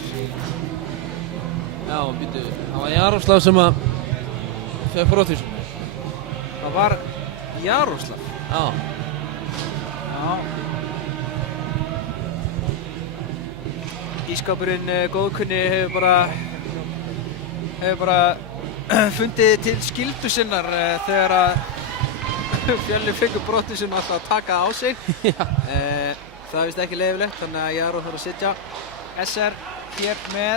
Já, býtu, það var Jaroslav sem að fekk brottvísun. Það var Jaroslav. Já. Já. Ísskápurinn góðkunni hefur bara fundið til skyldu sinnar þegar að Fjölnir fengur brottvísun alltaf að taka á sig. Það er vist ekki leyfilegt, þannig að Jaró þarf að sitja. SR hér með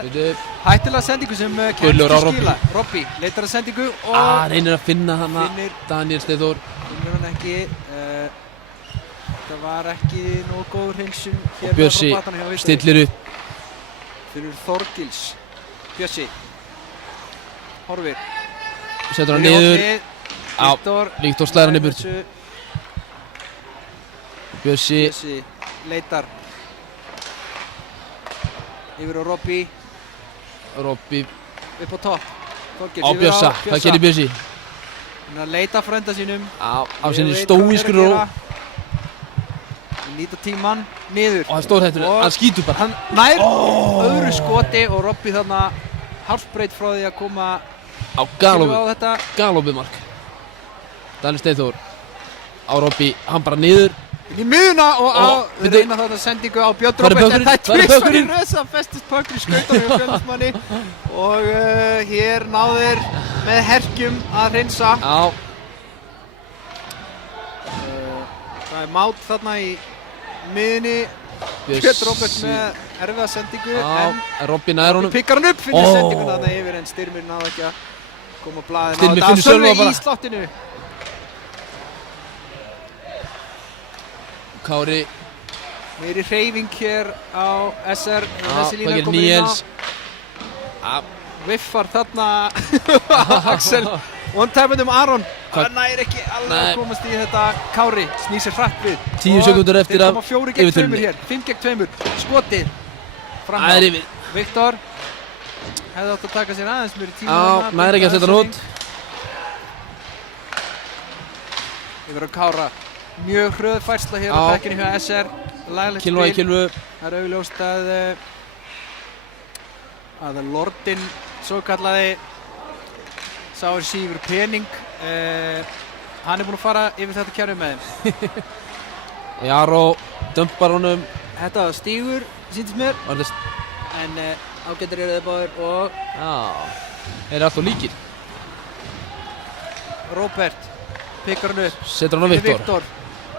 hættulega sendingu sem kemst til skila. Robby leitar að sendingu og reynir að finna hana Daniel Steinþór. Finnur hann ekki. Það var ekki nógu góð hreinsun hér og Bjössi stillir upp fyrir Þorgils. Bjössi horfir, setur hann niður. Viktor slæðir hann í burtu. Bjössi leitar yfir á Robby upp á topp. Þorgils á Bjössa. Hvað gerir Bjössi? Hann að leita frænda sínum á sinni stóískur ró. Nýta tíman niður og hann stórhættur, hann skýtur bara. Hann nær öðru skoti og Robby þarna hálfbreytt frá því að koma á galopið mark. Daniel Steinþór á Robby, hann bara niður í miðuna og reyna þetta sendingu á Björn Róbert, en það er tvisvar í röð sem festist pökkur í skautunum hjá Fjölnismanni og hér náðir með herkjum að hreinsa. Það er mát þarna í miðunni. Björn Róbert með erfiða sendingu en Robby nær honum. Pikkar hann upp, finnir sendinguna þarna yfir en Styrmir náði ekki að koma blaðin á þetta. Sölvi í slottinu. Kári meiri hreyfing hér á SR. Þessi lína komið inn Níels viffar þarna Axel one-tapendum Aron. Það nær ekki alveg að komast í þetta. Kári snýr sér hratt við 10 sekúndur eftir af 4 gegn 2 hér, 5 gegn 2 skotið framhjá Viktor hefði átt að taka sér aðeins mér í tíma. Nær ekki að setja hann út yfir á Kára. Mjög hröð færsla hér á bekkinu hjá SR. Laglegt spil. Það er augljóst að Lordin svo kallaði sá receiver pening. Hann er búinn að fara yfir þetta kerfi með þeim. Jaró dömpar honum. Þetta stígur, sýndist mér. En ágættir eru þeir báðir og þeir eru alltaf líkir. Róbert pikkar hann upp. Setur hann á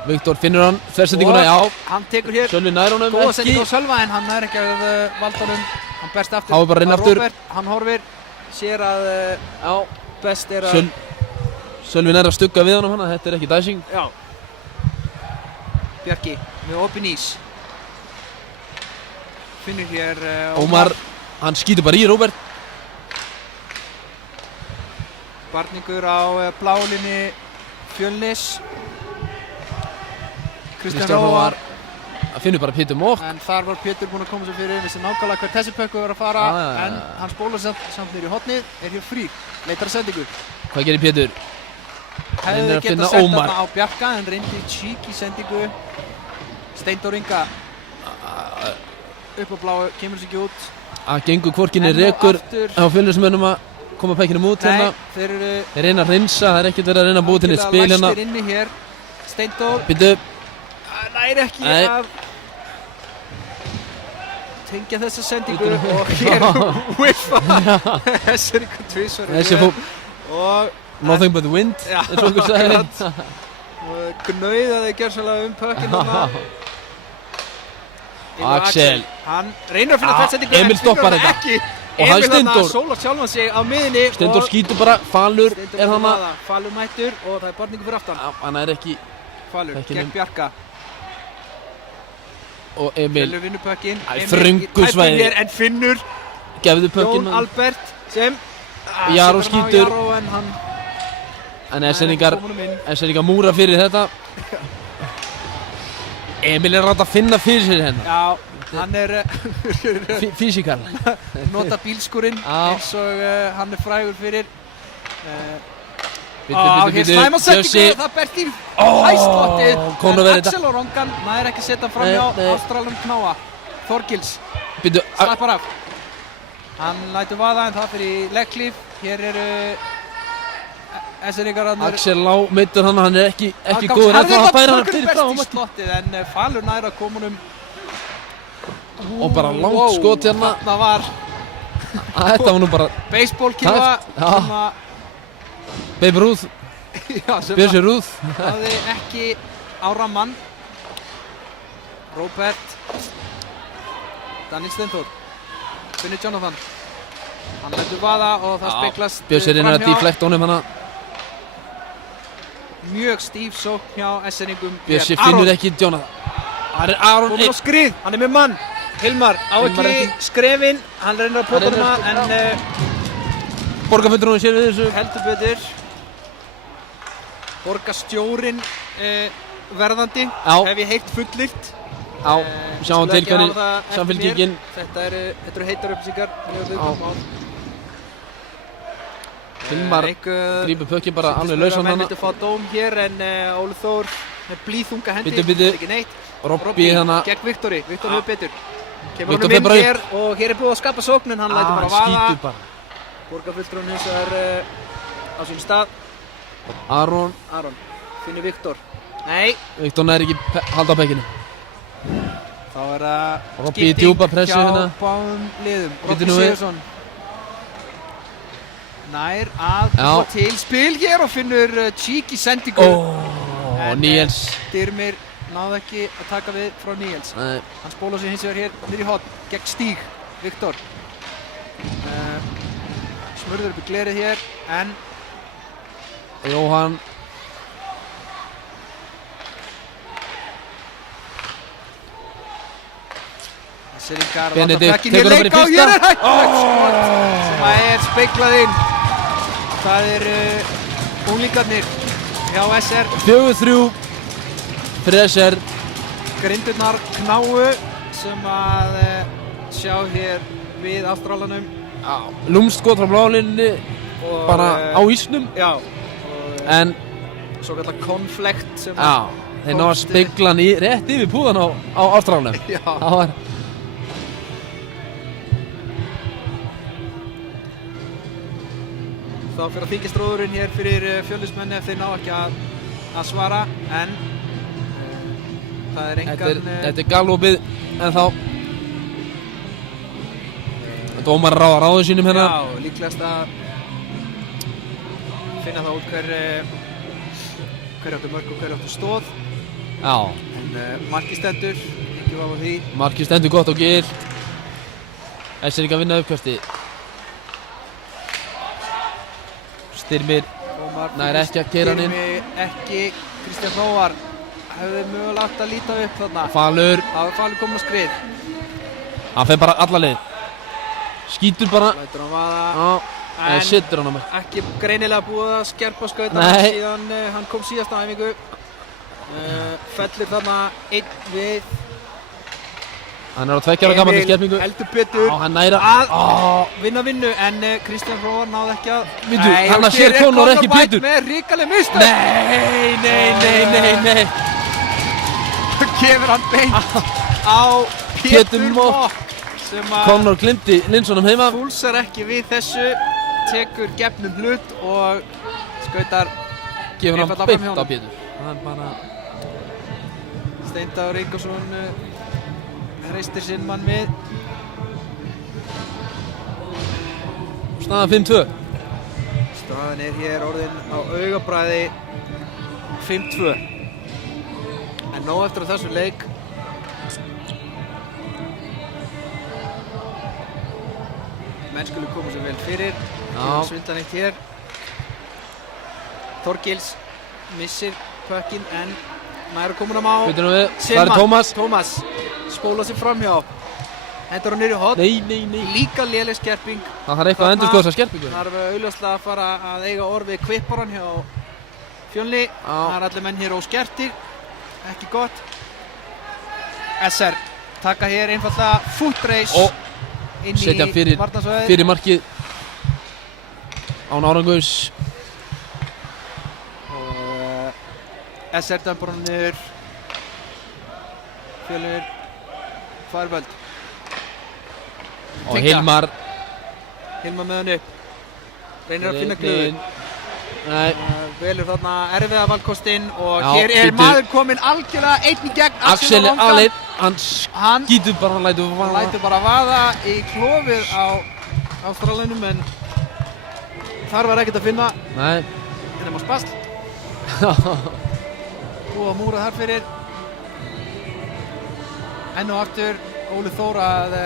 Viktor finnur hann þversendinguna, hann tekur hér Sölvi nær honum góða sending á Sölva en hann nær ekki að valda honum. Hann berst aftur. Hann var bara að reyna aftur. Róbert, hann horfir, sér að best er að Sölvi nær að stugga við honum hana, þetta er ekki dæsing. Bjarki með opin ís. Finnur hér Ómar, hann skýtur bara í Róbert. Barningur á blálinni Fjölnis. Kristján Róvar finnur bara Pétur Mók. En þar var Pétur búinn að koma sér fyrir, vissi nákvæmlega hvert þessi pökku var að fara. En hann spólar samt niður í hornið, er hér frír, leitar að sendingu. Hvað gerir Pétur? Hefði getað sett þarna á Bjarka en reyndi cheeky sendingu. Steindór Inga upp á bláu, kemur sér ekki út. Gengur hvorkinni rekur á Fjölnismönnum að koma pekkinum út hérna. Þeir reyna að hreinsa, það er ekkert verið að reyna að búa til eitt spil hérna. Læstir inni hér, Steindór. Býtu. Næri ekki að tengja þessa sendingu og hér whiffa þessir ykkur tvisvar og nothing but wind eins og okkur sagði gnauðaði gjörsamlega pökkinu Axel hann reynir að finna hvert sendingu Emil stoppar þetta og hann Steindór sólar sjálfan sig á miðinni Steindór skýtur bara, Falur er hana Falur mættur og það er barningu fyrir aftan hann er ekki Falur gegn Bjarka og Emil Fjölnir vinnur pökkinn þröngu svæði en finnur gefðu pökkinn Jón Albert sem Jaró skýtur en SR-ingar múra fyrir þetta Emil er rátt að finna fyrir sér hennar hann er fysikal nota bílskurinn eins og hann er frægur fyrir Hér slæma sendingu, það bert í hæstlottið en Axel og Rongan nær ekki setja fram hjá Ástralum Knáa Þorgils slappar af Hann lætur vaða en það fyrir í legglíf. Hér eru SR-ingararnir. Axel Lá meiddur hann er ekki góður en það færa hann fyrir frá best í slottið en Falur nær að koma honum. Og bara langt skot hérna. Þarna var Þetta var nú bara baseballkífa sem að Babe Ruth, Björsi Ruth. hafði ekki ára mann. Róbert Daniel Steinþór finnur Jonathan. Hann lætur vaða og það speglast Björsi reynir að deflekta honum hana. Mjög stíf sókn hjá SR-ingum. Björsi finnur ekki Jonathan. Það Aron kominn á skrið, hann er með mann. Hilmar á ekki skrefin, hann reynir að pota hana en borgarfulltrúinn sér við þessu. heldur betur. Borgarstjórinn verðandi, hef ég heyrt fullyrt. Sjáum til hvernig samfylkingin. Þetta eru heitar upplýsingar. Hilmar grípur pökkinn bara alveg lausan hana. Menn myndi fá dóm hér en Óli Þór með blýþunga hendi. Bíddu. Ekki neitt. Robby hana. Gegn Viktori, Viktor hefur betur. Kemur honum inn hér og hér er búið að skapa sókn en hann lætur bara vaða. Skítur bara. Borgarfulltrúinn hins vegar á sínum stað. Aron finnur Viktor. Nei. Viktor nær ekki halda á bekkinu. Þá er það Robby í djúpa pressu hérna. hjá báðum liðum. Robby Bíddu nú við. Sigursson nær að búa til spil hér og finnur cheeky sendingu. Níels Dyrmir náði ekki að taka við frá Níels. Nei. Hann spólar sig hins vegar hér niður í horn gegn Stíg Viktor. Smurður upp í glerið hér en Jóhann Seringar Benedikt tekur hann bara í leika og fyrsta. hér er hægt sem að er speiklað inn. Það eru unglingarnir hjá SR. 4-3 fyrir SR. Grindurnar Knáu sem að sjá hér við Ástralanum. Lúmst skot frá blálínunni bara á ísnum. Já. En svo kallar konflekt sem þeir ná að spegla hann rétt yfir púðan á Ástralanum. Já. Það var þá fyrir að þykjast róðurinn hér fyrir Fjölnismenn ef þeir ná ekki að svara en það er engan Þetta er galopið en þá dómar ráða ráðum sínum hérna. Já, líklegast að finna það út hver áttu mörk og hver áttu stóð. Já. En markið stendur, ekki vafa á því. Markið stendur gott á gil. SR ekki að vinna uppkasti. Styrmir nær ekki að keyra hann inn. Ekki Kristján Hróar hefði mögulega átt að líta upp þarna. Falur. Það var Falur komin á skrið. Hann fer bara alla leið. Skítur bara. Lætur hann vaða. En setur hann á mig. Ekki greinilega búið að skerpa skauta síðan hann kom síðast á æfingu. Fellur þarna einn við. Hann er á 2 ára gammalli skerpingu. Heldur betur hann næra að vinna vinnu en Kristján Hróar náði ekki að hann að sér Conor ekki betur. Með ríkaleg mistök. Nei. Kemur hann beint á Pétur Mokk sem að Conor glimti linsunum heima. Fúlsar ekki við þessu, tekur gefnum hlut og skautar gefur hann beint á Pétur. Steindagur Ingvarsson reistir sinn mann við. Staðan 5-2. Staðan er hér orðin á augabragði 5-2. En nóg eftir á þessum leik. Menn skulu koma sér vel fyrir. Svindla neitt hér. Þorgils missir pökkinn en nær að koma hann á Það er Tómas spóla sig framhjá. Hendur hann niður í horn. Nei. Líka léleg skerping. Það þarf eitthvað að endurskoða þessa skerpingu. Það er augljóslega að fara að eiga orð við kvipparan hjá Fjölni. Það er allir menn hér óskertir. Ekki gott. SR taka hér einfallega foot race inn í varnarsvæðið. Fyrir markið án árangus. SR dæmpar hann niður. Fjölnir færiböld. Og Hilmar Hilmar með hann upp. Reynir að finna klúður. Nei. Velur þarna erfiða valkostinn og Já, hér er bíddu. maður kominn algjörlega einn í gegn. Axel er Longan. aleinn, hann skýtur bara, hann Lætur bara vaða í klofið á Ástralanum en þar var ekkert að finna. Nei. Nema spasl. Búið að múra þar fyrir. Enn og aftur Óli Þór að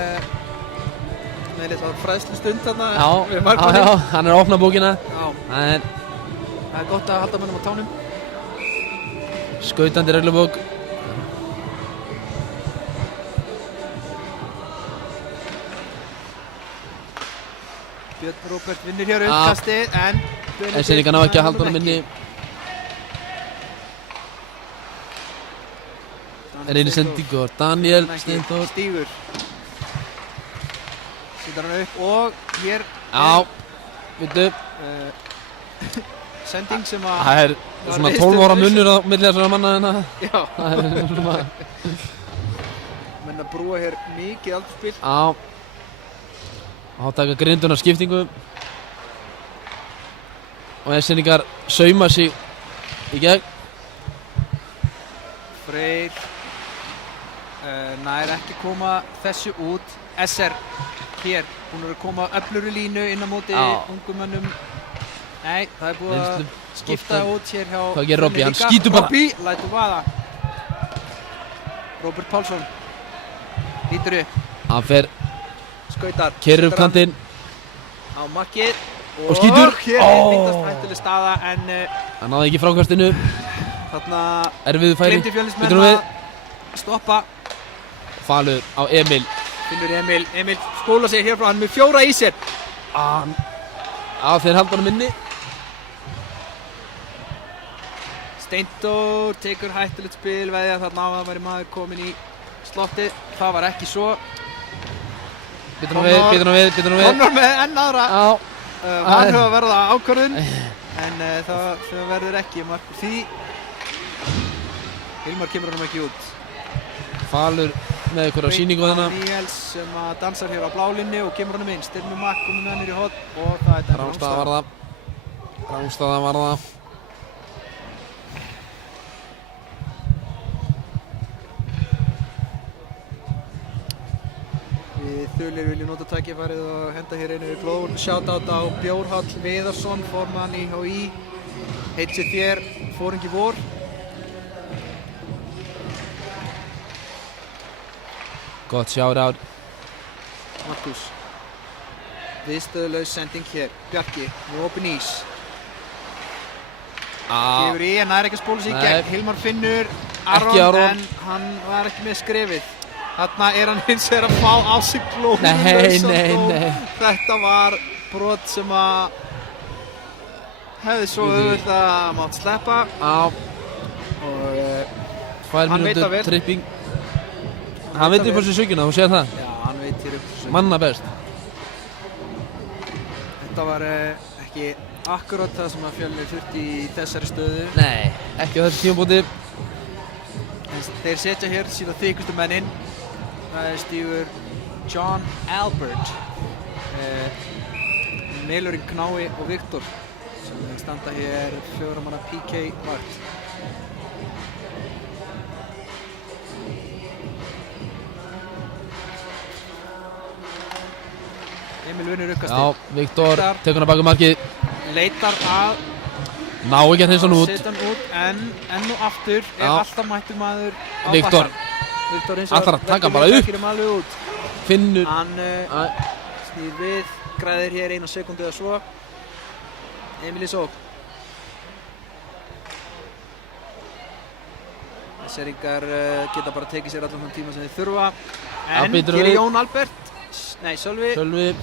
með litla fræðslustund þarna við markmanninn. Já, hann er að opna bókina. Já. Það er gott að halda mönnum á tánum. Skautandi reglubók. Björn Róbert vinnur hér uppkastið en Enseininga ná ekki að halda honum inni. Reynir sendingu og Daniel Steindór. Stígur. Sýndar hann upp og hér Já, veitu. sending sem að Það er svona 12 ára munur á milli þessara manna hérna. Já. Það er svona. Menn að brúa hér mikið aldurspil. Já. Þá taka grinduna skiptingu. Og Enseiningar sauma sig í gegn. Freyr nær ekki koma þessu út. SR hér, hún er að koma öflugri línu inn á móti ungum mönnum. Nei, það er búið að skipta út hér hjá Hvað gerir Robby? Hann skýtur bara. Robby lætur vaða. Róbert Pálsson lítur upp. Hann fer, Skautar. keyrir upp kantinn. Á markið. Og skýtur. Hér er myndast hættuleg staða en Hann náði ekki frákastinu. þarna Erfiðu færi. gleymdi Fjölnismenn Býtur nú við. að stoppa. Falur á Emil. Finnur Emil. Emil skóla sig hér frá hann með 4 í sér. Já, þeir halda honum inni. Steindór tekur hættulegt spil, veðja þarna á að það væri maður kominn í slottið. Það var ekki svo. Býtur nú við. Connor með enn aðra. Já. Hann hefur að verða ákvörðun en það verður ekki mark úr því. Hilmar kemur honum ekki út. Falur með einhverja sýningu þarna. Níels sem að dansar hér á blálinni og kemur honum inn. Styrmir Makk komið með hann í hotn og það er Rángstaða var það. Rángstaða var það. Við Þulir viljum nota tækifærið og henda hér einu við klón. Shoutout á Bjórhall Viðarsson, formann IHÍ. Heitt sér þér, fóringi vor. Gott shoutout. Markus. Viðstöðulaus sending hér. Bjarki, við opin ís. Gefur í, en það er ekki að spóla sig í gegn. Hilmar finnur Aron, en hann var ekki með skrefið. Þarna er hann hins vegar að fá á sig glóðum. Nei. Þetta var brot sem að hefði svo auðvitað mátt sleppa. Já. Og 2 mínútur tripping. Hann veit upp á sig sökjuna, þú séð það? Já, hann veit hér upp á sig sökjuna. Manna best. Þetta var ekki akkurat það sem að Fjölnir þurfti í þessari stöðu. Nei, ekki á þessu tímabóti. Þeir setja hér sína þykustu mennin. Það er stígur John Albert, Melurinn Knái og Viktor sem standa hér 4 manna PK vakt. Emil vinnur uppkastið. Já, Viktor tekur hann bak markið. Leitar að Ná ekki að hreinsa hann út. setja hann út en enn og aftur er alltaf mættur maður á Viktor. bakkann. Viktor hins Ætlar að taka bara upp. Finnur. Hann snýr við, græðir hér 1 sekúndu eða svo. Emil í sókn. Þesseringar geta bara tekið sér allan þann tíma sem þeir þurfa. En hér er Jón Albert, Sölvi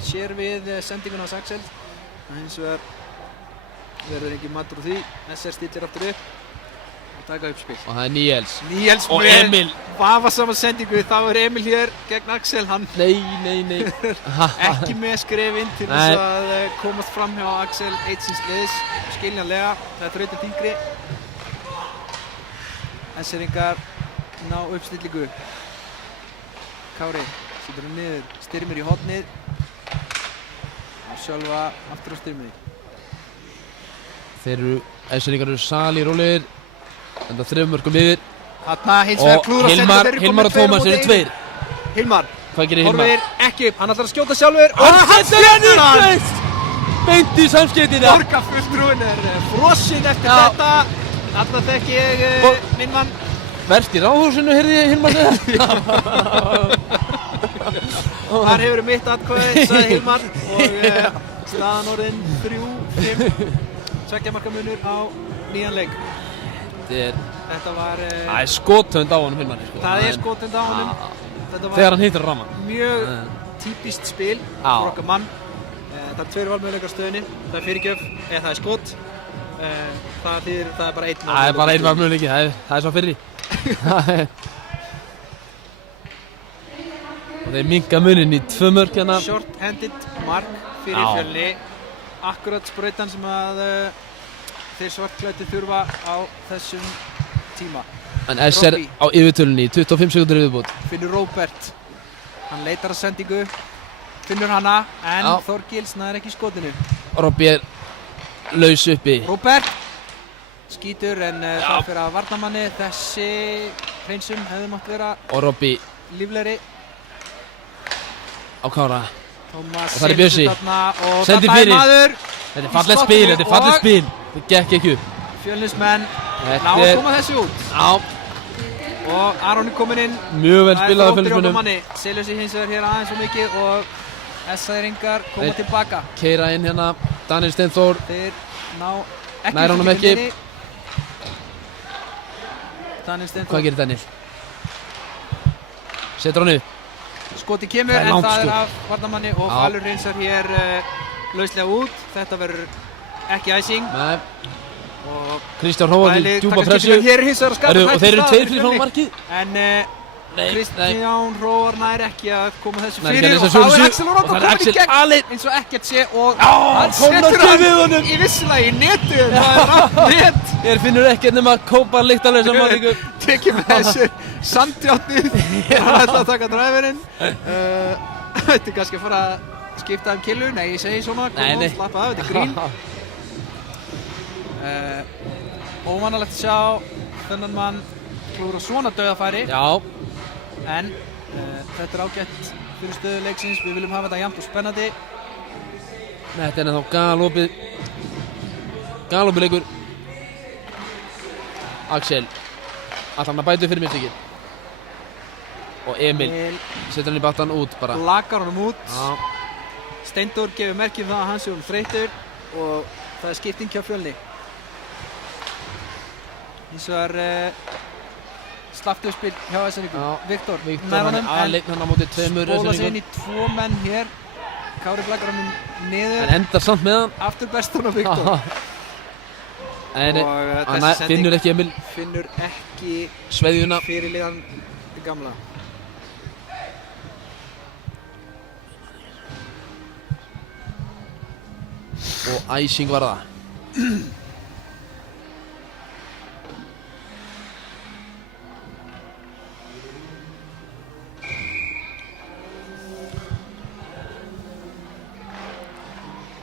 sér við sendinguna á Axel. Hins vegar verður ekki matur úr því. SR stillir aftur upp og taka upp spil. Og það er Níels. Níels og með Emil. vafasama sendingu. Það var Emil hér gegn Axel. Hann Nei. ekki með skrefinn til þess að komast fram hjá Axel eitt síns liðs. Skiljanlega, það er þrautin þyngri. Enseringar ná uppstillingu. Kári setur hann niður, styrmir í hornið. sjálfa aftur á styrmiði. Æseringar eru salir rólegir. Enda 3 mörgum yfir. Þarna hins vegar Og klúður að senda þeir eru Hilmar og komnir Tómas eru 2. Hilmar Hvað gerir Hilmar? horfir ekki upp, hann ætlar að skjóta sjálfur Hann setur hann upp! Beint í samskeytina. Borgarfulltrúin frosinn eftir þetta. Þarna þekki ég minn mann. Verst í Ráðhúsinu, heyrði ég Hilmar segja. Þar hefur mitt atkvæði, sagði Hilmar og staðan orðin 3-5. 2 marka munur á nýjan leik. Þetta var... Það skothönd á honum Hilmar. Það skothönd á honum. Þegar hann hittir ramman. Mjög típist spil fyrir okkar mann. Það 2 valmöguleikar á stöðunni. Það fyrirgjöf, eða það skot. Það er bara 1 valmöguleik. Það er bara 1 valmöguleiki, það er svo fyrri. Og þeir minnka munin í 2 mörk hérna. Short-handed mark fyrir Fjölni. Akkurat sprautan sem að þeir svartklæddu þurfa á þessum tíma. En SR á yfirtölunni í 25 sekúndur viðbót. Finnur Róbert. Hann leitar að sendingu. Finnur hana, en Þorgils nær ekki skotinu. Robby er laus uppi. Róbert skýtur en það fyrir að varnarmanni. Þessi hreinsum hefði mátt vera Og Robby líflegri. Á Kára. Tómas Og það er Bjössi. Sendi fyrir. Þetta er fallegt spil, þetta gekk ekki upp. Fjölnismenn ná að koma þessu út. Og Aron er kominn inn. Mjög vel spilað af Fjölnismönnum. Seljusi hins vegar hér aðeins svo mikið og SA-ringar koma tilbaka. Keyra inn hérna, Daniel Steinþór. Þeir ná ekki. Nær honum ekki. Daniel Steinþór. Hvað gerir Daniel? Setur hann upp. Skoti kemur en það er af varnarmanni og Falur hreinsar hér lauslega út. Þetta verður ekki æsing. Nei. Kristján Hróar í djúpa pressu. Og þeir eru 2 fyrir frá markið. En Kristján Hróar nær ekki að koma þessu fyrir. Og þá er Axel Órótt að koma í gegn eins og ekkert sé og hann setur hann í visslagi í netið. Það er rátt net. Ég finnur ekkert nema að kópa lyktarlausa málíku. Tekið með þessu sandjátnið. Hann ætla að taka dræfirinn. Þetta er kannski að fara að skipta killu. Nei, ég segi svona. Nei. Slappa af, þetta er grín. Óvanalegt að sjá þennan mann klúra svona dauðafæri. Já. En þetta er ágætt fyrir stöðu leiksins. Við viljum hafa þetta jafnt og spennandi. Þetta er ennþá galopið leikur. Axel ætlar hann að bæta upp fyrir mistökin. Og Emil setur hann í battan út bara. Lakar honum út. Steindór gefur merki um það að hann sé honum þreyttur og það er skipting hjá Fjölni. Hins vegar slappt uppspil hjá SR-ringum. Viktor með honum en hann á móti 2 spóla sig inn í 2 menn hér. Kári blakar honum niður. En endar samt með hann. Aftur bestur á Viktor. Nei, hann finnur ekki Emil. Finnur ekki sveðjuna. Fyrirliðan gamla. Og æsing var það.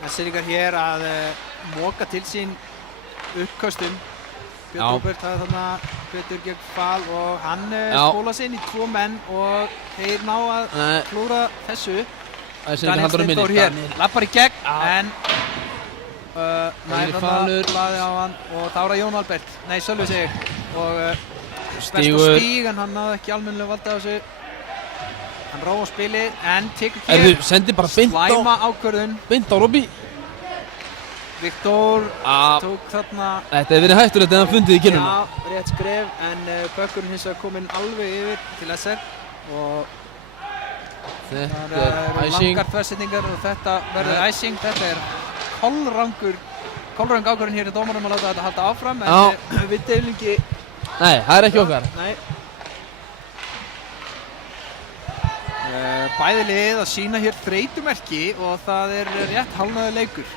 SR-ringar hér að moka til sín uppkastum. Björn Róbert hafði þarna Pétur gegn Fal og hann spóla sig inn í 2 menn og þeir ná að klúra þessu. Daniel Steinþór hér, lappar í gegn en nær þarna hlaði á hann og þá er það Jón Albert, nei Sölvi sig og best á stíg en hann náði ekki almennilega valda á þessu. Hann róa spilið en tekur hér slæma ákvörðun. Beint á Robby. Viktor tók þarna. Þetta hefði verið hættulegt ef hann fundið í kinnuna. Já, rétt skref en bökkurinn hins vegar kominn alveg yfir til SR og þetta er langar þversetningar og þetta verður æsing. Þetta er kolröng ákvörðun hér í dómarum að láta þetta halda áfram en við deilum ekki. Nei, það er ekki okkar. Nei. Bæði lið að sína hér þreytumerki og það er rétt hálfnaður leikur.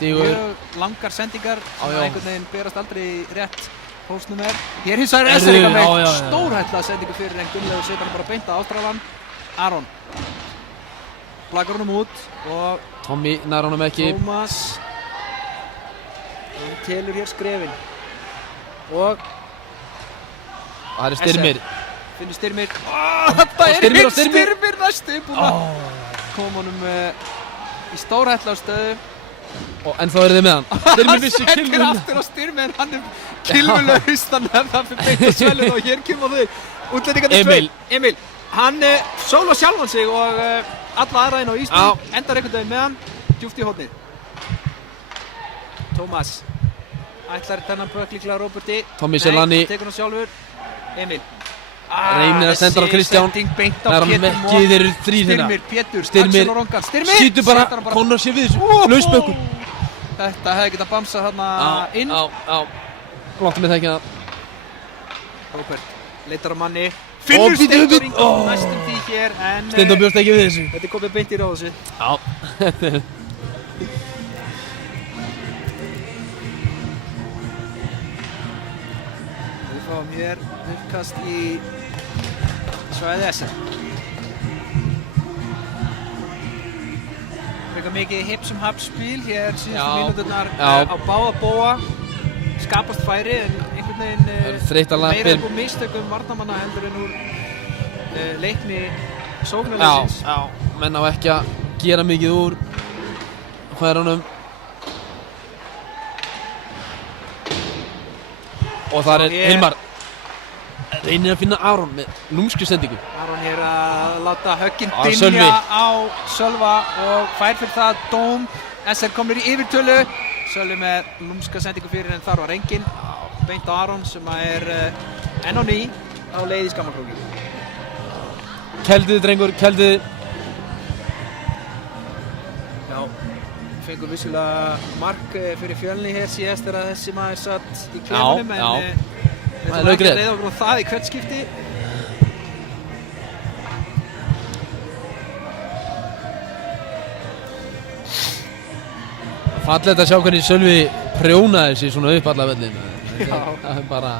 Mjög langar sendingar sem einhvern veginn berast aldrei rétt póstnúmer. Hér hins vegar SR-ringar með stórhættulega sendingu fyrir en Gunnlaugur setur hann bara beint að Ástralan. Aron. Blakar honum út og Tommy nær honum ekki. Tómas hann telur hér skrefin og Það er Styrmir. finnur Styrmir. Þetta er Styrmir næstu búinn að koma honum í stórhættulega stöðu. Og ennþá eru þið með hann. Styrmir vissi Hann kilvuna. aftur á Styrmir en hann er kilvulaus þannig að það fyrir beint á svellinu og hér kemur þau útlendingarnir Emil. Emil, hann sólar sjálfan sig og alla aðra inn á ísnum, endar einhvern veginn með hann djúpt í hornið. Tómas ætlar þennan pökk líklega Róberti. Tommy Selani. Tekur hann sjálfur. Emil Reynir að senda á Kristján. beint á Það er hann Pétur ekki, þeir eru þrír hérna. Styrmir, Pétur, Styrmir. Axel og Rongan. Styrmir Skýtur bara, setur hann konar sér við þessu. Lausbökkur. Þetta hefði getað bamsað þarna inn. Já. Láttu mig það ekki það. Róbert leitar á manni. Finnur Steindór Ingo næstum því hér en Steindór bjóst ekki við þessu. þetta er komið beint í Ráðhúsið. Já. Við fáum hér uppkast í svæðið SR. Frekar mikið hipsum hapspil hér síðustu mínúturnar á báða bóa. Skapast færi en einhvern veginn Þreyttar meira lappir. upp úr mistökum varnarmanna heldur en úr leikni sóknarleysins. Já. Menn á ekki að gera mikið úr færunum. Og það er Hilmar. Reynir að finna Aron með lúmskri sendingu. Aron hér að láta högginn Sölvi. dynja á Sölva og fær fyrir það dóm. SR komnir í yfirtölu. Sölvi með lúmska sendingu fyrir en þar var enginn. Beint á Aron sem er enn á ný á leið í Skammarkróki. Keldiði drengur, keldiði. Já, fengum vissulega mark fyrir Fjölni hér síðast þegar þessi maður satt í klefunum en þetta var ekki að reyða okkur á það í hvert skipti. Fallegt að sjá hvernig Sölvi prjónaði sig svona upp alla vellinu. Já. Það er bara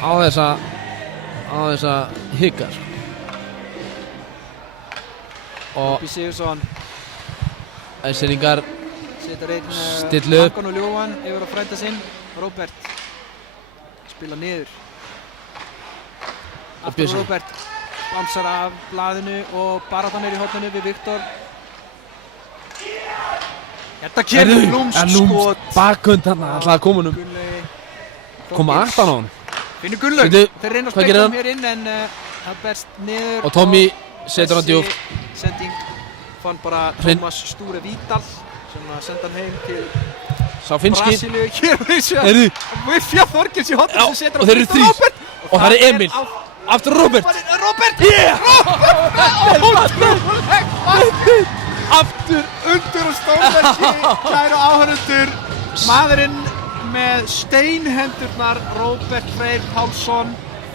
á þess að hika sko. Og Bobby Sigursson æseringar setur einn Stillu upp. Hakan og Ljóan yfir á frænda sinn. Róbert spila niður. Aftur Bjössi. Róbert bamsar af blaðinu og baráttan er í horninu við Viktor. Þetta kemur lúmskot. Bakhund hann, alltaf að koma honum. Gunnlaugi Koma Þorgils. aftan á hann. Finnur Gunnlaug. Veitu, Þeir reyna að hvað gerir spekla hann? hér inn en það berst niður. Og Tommy setur hann djúpt. Sending fann bara Hrein- Tómas Stúre Vídal sem að senda hann heim til Sá finnski. Brasilíu. Hér er þessu að Heyrðu. Viffja Þorgils í horninu Já, sem setur og á þeir eru Viktor þrír. Róbert. Og það er Emil. Aftur Róbert. Róbert! Yeah! Ótrúleg aftur undur og stórverki kæru áhörundur. Maðurinn með steinhendurnar Róbert Freyr Pálsson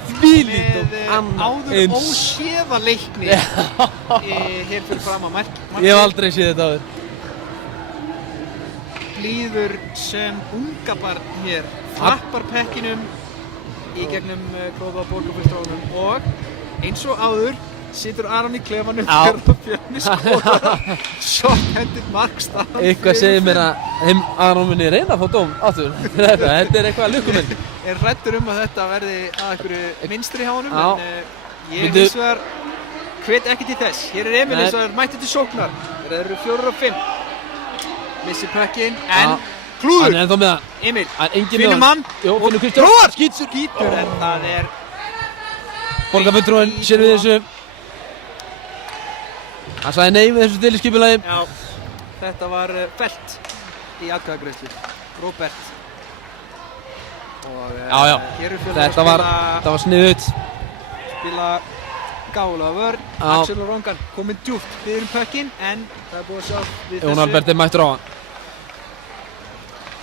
Þvílíkt og með annað áður eins. óséða leikni hér fyrir fram að marki. Ég hef aldrei séð þetta áður. Blíður sem ungabarn hér, flappar pekkinum í gegnum grófa borgarfulltrúanum og eins og áður situr Aron í klefanum þegar Fjölni skorar short-handed markstaf. Eitthvað segir mér að Aron muni reyna að fá dóm aftur. Þetta er eitthvað lukkuminn. Er hræddur að þetta verði að einhverju minstri hjá honum Já. en ég hins vegar hvet ekki til þess. Hér er Emil eins og er mættið til sóknar. Þeir eru 4 og 5. Missir pökkinn en klúður. Hann er ennþá með það. Emil Engin finnur mann Jó, finnur Kristján. Róar! Skýtur. En það er Borgarfulltrúinn sér við þessu. Hann sagði nei við þessu deiliskipulagi. Já, þetta var fellt í atkvæðagreiðslu. Róbert. Og Já. hér eru Fjölnir Þetta var sniðut. spila gála vörn. Já. Axel og Rongan kominn djúpt við pökkinn en það er búið að sjá við Jón Albert er mættur á hann.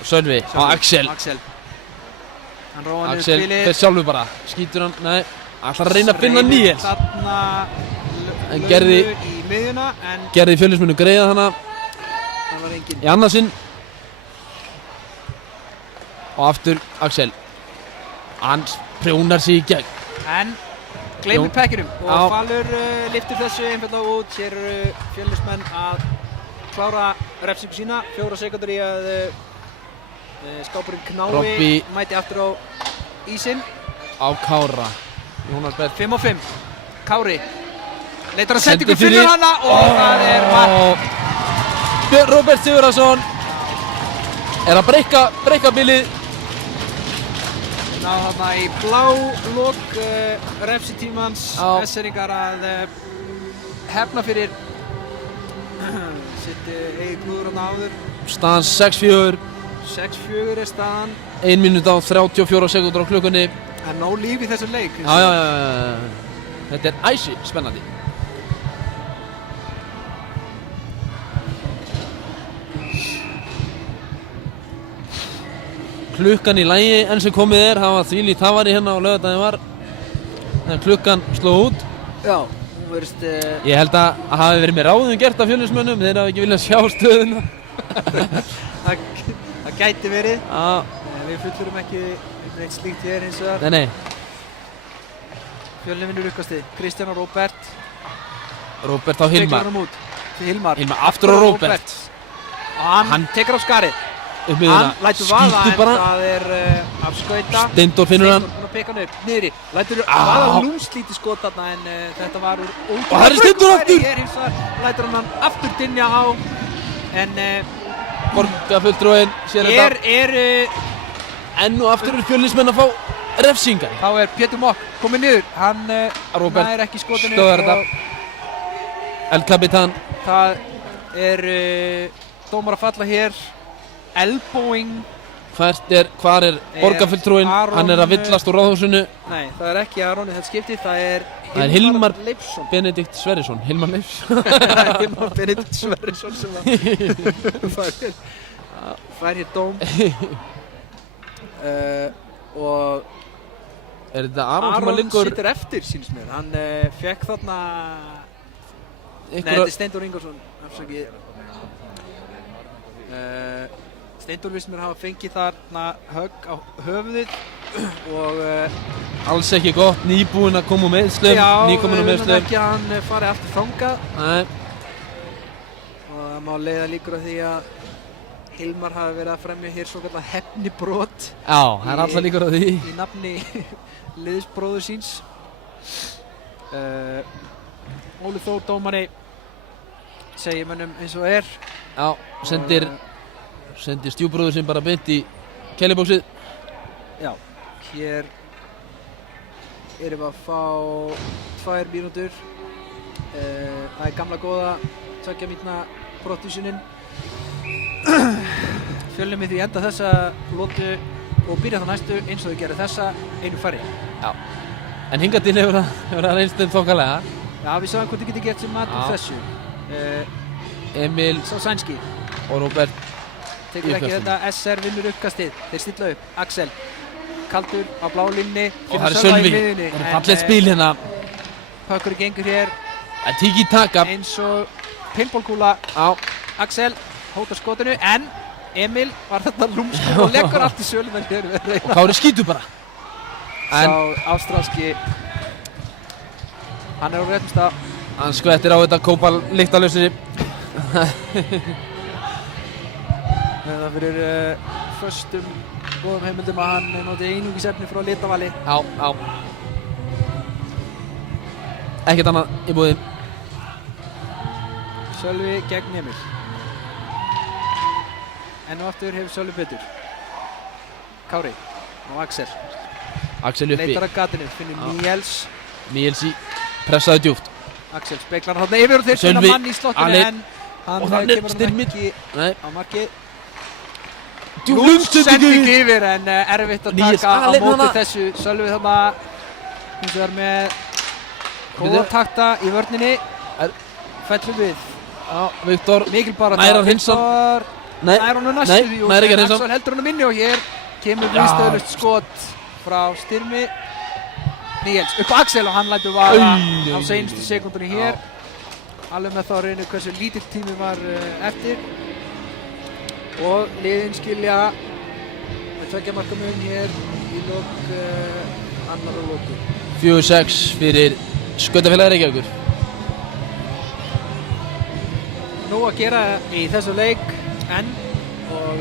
Og Sölvi á Axel. Hann róa niður Axel spilið. fer sjálfur bara. Skýtur hann, nei. Ætlar að reyna að finna Níels. Þarna En gerði- laumur í miðjuna en Gerði Fjölnismennu greiða hana það var enginn. í annarsinn. Og aftur Axel. Hann prjónar sig í gegn. En gleymir pekkinum og Já. Falur lyftir þessu einfallega út. Hér eru Fjölnismenn að klára refsingu sína, 4 sekúndur í að skápurinn Knái Robby. mæti aftur á ísinn. Á Kára. Jónar Berg. 5 á 5. Kári leitar að Sendir sendingu, fyrir. finnur hana og það er mark. Björn Róbert Sigurðarson er að breikka bilið. Ná þarna í blá lok refsitímans. Já. SR-ingar að hefna fyrir sitt eigið klúður hana áður. Staðan 6-4. 6-4 er staðan. 1 mínúta og 34 sekúndur á klukkunni. Það er nóg líf í þessum leik. Já. Þetta er æsi spennandi. Klukkan í lagi enn sem komið er, það var þvílíkt hafari hérna á laugardaginn var. Þegar klukkan sló út. Já, hún verðist... Ég held að hafi verið með ráðum gert af Fjölnismönnum, þeir hafa ekki viljað sjá stöðuna. það gæti verið. Já, Við fullurum ekki neitt slíkt hér hins vegar. nei. Fjölnir vinnur uppkastið. Kristján og Róbert. Róbert á Hilmar. Tekur hann út til Hilmar. Hilmar aftur á Róbert. Og hann tekur á skarið. Upp með Hann þeirra. lætur vaða en bara. það er af skauta. Steindór finnur hann. Steindór búinn að peka hann upp. Niðri. Lætur vaða lúmslítið skot þarna en þetta var úr Og það er Steindór aftur. Hér hins vegar lætur hann aftur dynja á. En Borgarfulltrúinn sér þetta. Enn og aftur eru Fjölnismenn að fá refsingar. Þá er Pétur Mokk kominn niður. Hann Róbert nær ekki skotinu. stöðvar þetta. El Capitan. Það er dómar að falla hér. Elbowing. Hvar er borgarfulltrúinn? Aron- Hann er að villast úr ráðhúsinu. Nei, það er ekki Aron í þetta skipti. Það er Hilmar Leifsson. Benedikt Sverrisson. Hilmar Leifs. Hilmar Benedikt Sverrisson sem fær hér dóm. Og Er þetta Aron sem að Aron liggur situr eftir, sýnst mér. Hann fekk þarna... Nei, þetta er Steindór Ingvarsson, afsakið. Steindór viss mér hafa fengið þarna högg á höfuðið og alls ekki gott, nýbúinn að koma úr meiðslum, nýkominn úr við meiðslum. ekki að hann fari aftur þangað Nei, og það má leiða líkur að því að Hilmar hafi verið að fremja hér svo kallar hefnibrot já, það er alltaf líkur á því. í nafni liðsbróður síns. Óli Þór dómari segir mönnum eins og er. Já, sendir stjúbróður sem bara beint í kellibóksið. Já, hér erum við að fá 2 mínútur. Það er gamla góða 2 mínútna brottvísunin. Fjölnir við því enda þessa lotu og byrja það næstu eins og þau gera þessa einu færri. Já, en hingað til hefur það reynst þokkalega. Já, við sáum hvað þið getur gert sem mat úr þessu. Emil Sá sænski og Róbert tekur ekki þetta. SR vinnur uppkastið. Þeir stilla upp. Axel kaldur á blá línni. og það er Sölvi. Það er fallegt spil hérna. Pökkur gengur hér Það er tiki-taka. eins og pinballkúla. Já, Axel hótar skotinu en Emil var þetta lúmskur og leggur allt í sölum hér við að reyna. Kári skýtur bara. En Sá ástralski hann er á réttum stað. hann skvettir á þetta kópal lyktalösi. Það fyrir föstum góðum heimildum að hann noti einungis efni frá Litavali. Já. Ekkert annað í búði. Sölvi gegn Emil. Enn og aftur hefur Sölvi betur. Kári og Axel. Axel uppi. Leitar að gatinu, finnur Níels. Níelsi pressaði djúpt. Axel speklar hann þarna yfir og þeir finna Sölvi, mann í slottinu Ale. en hann Og þannig kemur hann styrmir. ekki Nei. á markið. Djúpt Sending yfir en erfitt að Níels taka á Ale móti þarna. þessu. Sölvi þarna hins vegar með góða takta í vörninni. Fellur við. Já, Viktor. Mikil bara Nær hann Hrinsson? Nær hann næstu Nei, því. nær ekki Hrinsson. Axel heldur hann minni og hér kemur Já. viðstöðlust skot frá Styrmi. Níels upp á Axel og hann lætur vaða á seinustu sekúndunni hér. Alveg með þá að reyna hversu lítill tími var eftir. Og liðin skilja með 2 marka mun hér í lok annar og lotu. 4-6 fyrir Skautafélagi Reykjavíkur. Nú að gera í þessu leik enn og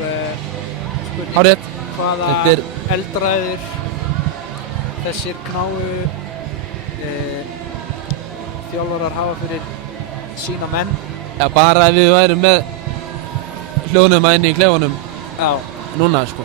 spurning Hárrétt. hvaða Þetta er- eldræður þessir knáu þjálfarar hafa fyrir sína menn. Já, bara ef við værum með hljóðnema inni í klefunum Já. núna, sko.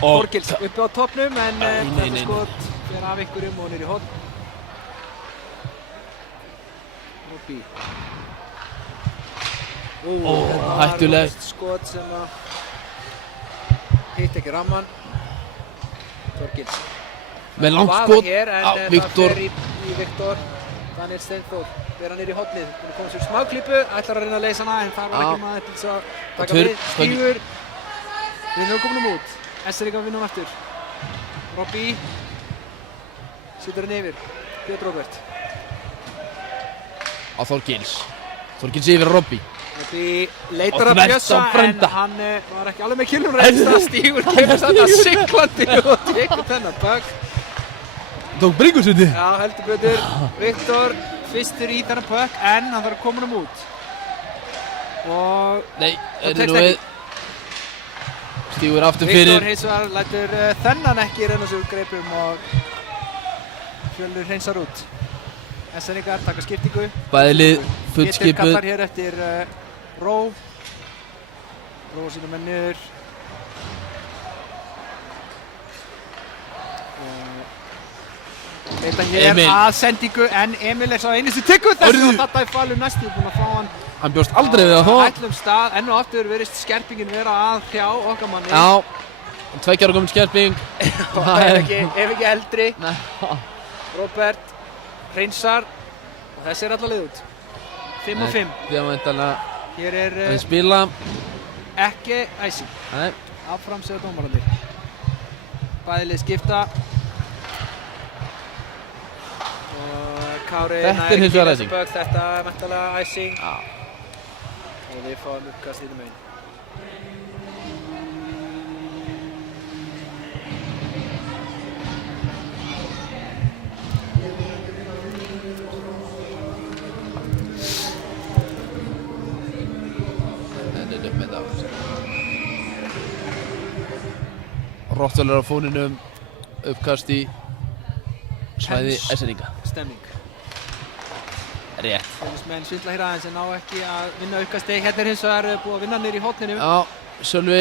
Þorkils uppi á toppnum en Nei. þetta skot fer af einhverjum og niður í horn. Robby. Þetta var hættulegt. skot sem að hitt ekki ramman. Þorkils. Með langt Vaða skot hér en á það Viktor. fer í Viktor. Daniel Steinþór vera niður í hornið. Hún kom sér smá klípu, ætlar að reyna að leysa hana en það var ekki maður til þess að taka við. Stígur. Við erum komin út. SRK vinna hann aftur. Robby. Setur hann yfir. Björn Róbert. Á Þorkils. Þorkils yfir Robby. Robby leitar Og að þvert á Bjössa en Brenda. hann var ekki alveg með killum reynst að Stígur kemur þarna siglandi og tekur þennan puck. Tók bringusundi. Já, heldur betur. Viktor fyrstur í þennan puck en hann þarf að koma hann út. Og Nei, Það er tekst nú við. ekki. Stígur aftur Viktor fyrir. hins vegar lætur þennan ekki reyna sig úr greipum og Fjölnir hreinsar út. SNI-gar taka skiptingu. Bæði lið Pétur fullskipuð. kallar hér eftir Ró. Ró sína menn niður. Þetta hér Emil. að sendingu en Emil er sá einu sem tekur þessu og þetta er Falur næstu búinn að fá hann Hann bjóst aldrei við að á þó. ætlum stað. Enn og aftur verðist skerpingin vera að hrjá okkar manni. Já. 2 ára komin skerping. Og ef ekki eldri. Nei. Róbert hreinsar og þessi er alla lið út. 5 og 5. Því að væntanlega Hér er að spila. ekki æsing. Nei. Áfram segja dómararnir. Bæði lið skipta. Og Kári Þetta er hins vegar æsing. Þetta er mæntalega æsing. Já. Og við fáum uppkast í þeim einn. Rottweiler á fóninum, uppkast í svæði Hens. SNI-ga. Stemming. Rétt. Menn svindla hér aðeins en ná ekki að vinna uppkasti. Hérna er hins vegar búið að vinna niður í horninu. Já, Sölvi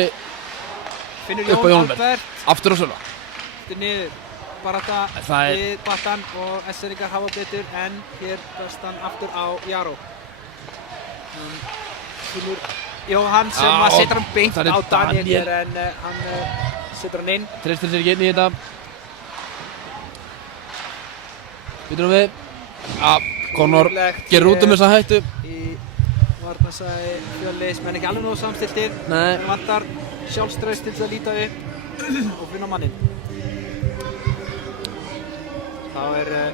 Finnur upp á Jón Jón Albert. Albert. Aftur á Sölva. Eftir niður. Barata Það er- við Battan og SNI-gar hafa betur en hér best hann aftur á Jaró. Finnur Jóhann sem Já, að setur hann beint það er á Daniel Daniel. hér en hann setur hann inn. Treystir sér ekki inn í þetta. Býtum við. Já, Conor Úrlegt gerir út um þessa hættu. í varnarsæði Fjölnis, menn ekki alveg nógu samstiltir. Nei. Vantar sjálfstraust til að líta upp og finna manninn. Þá er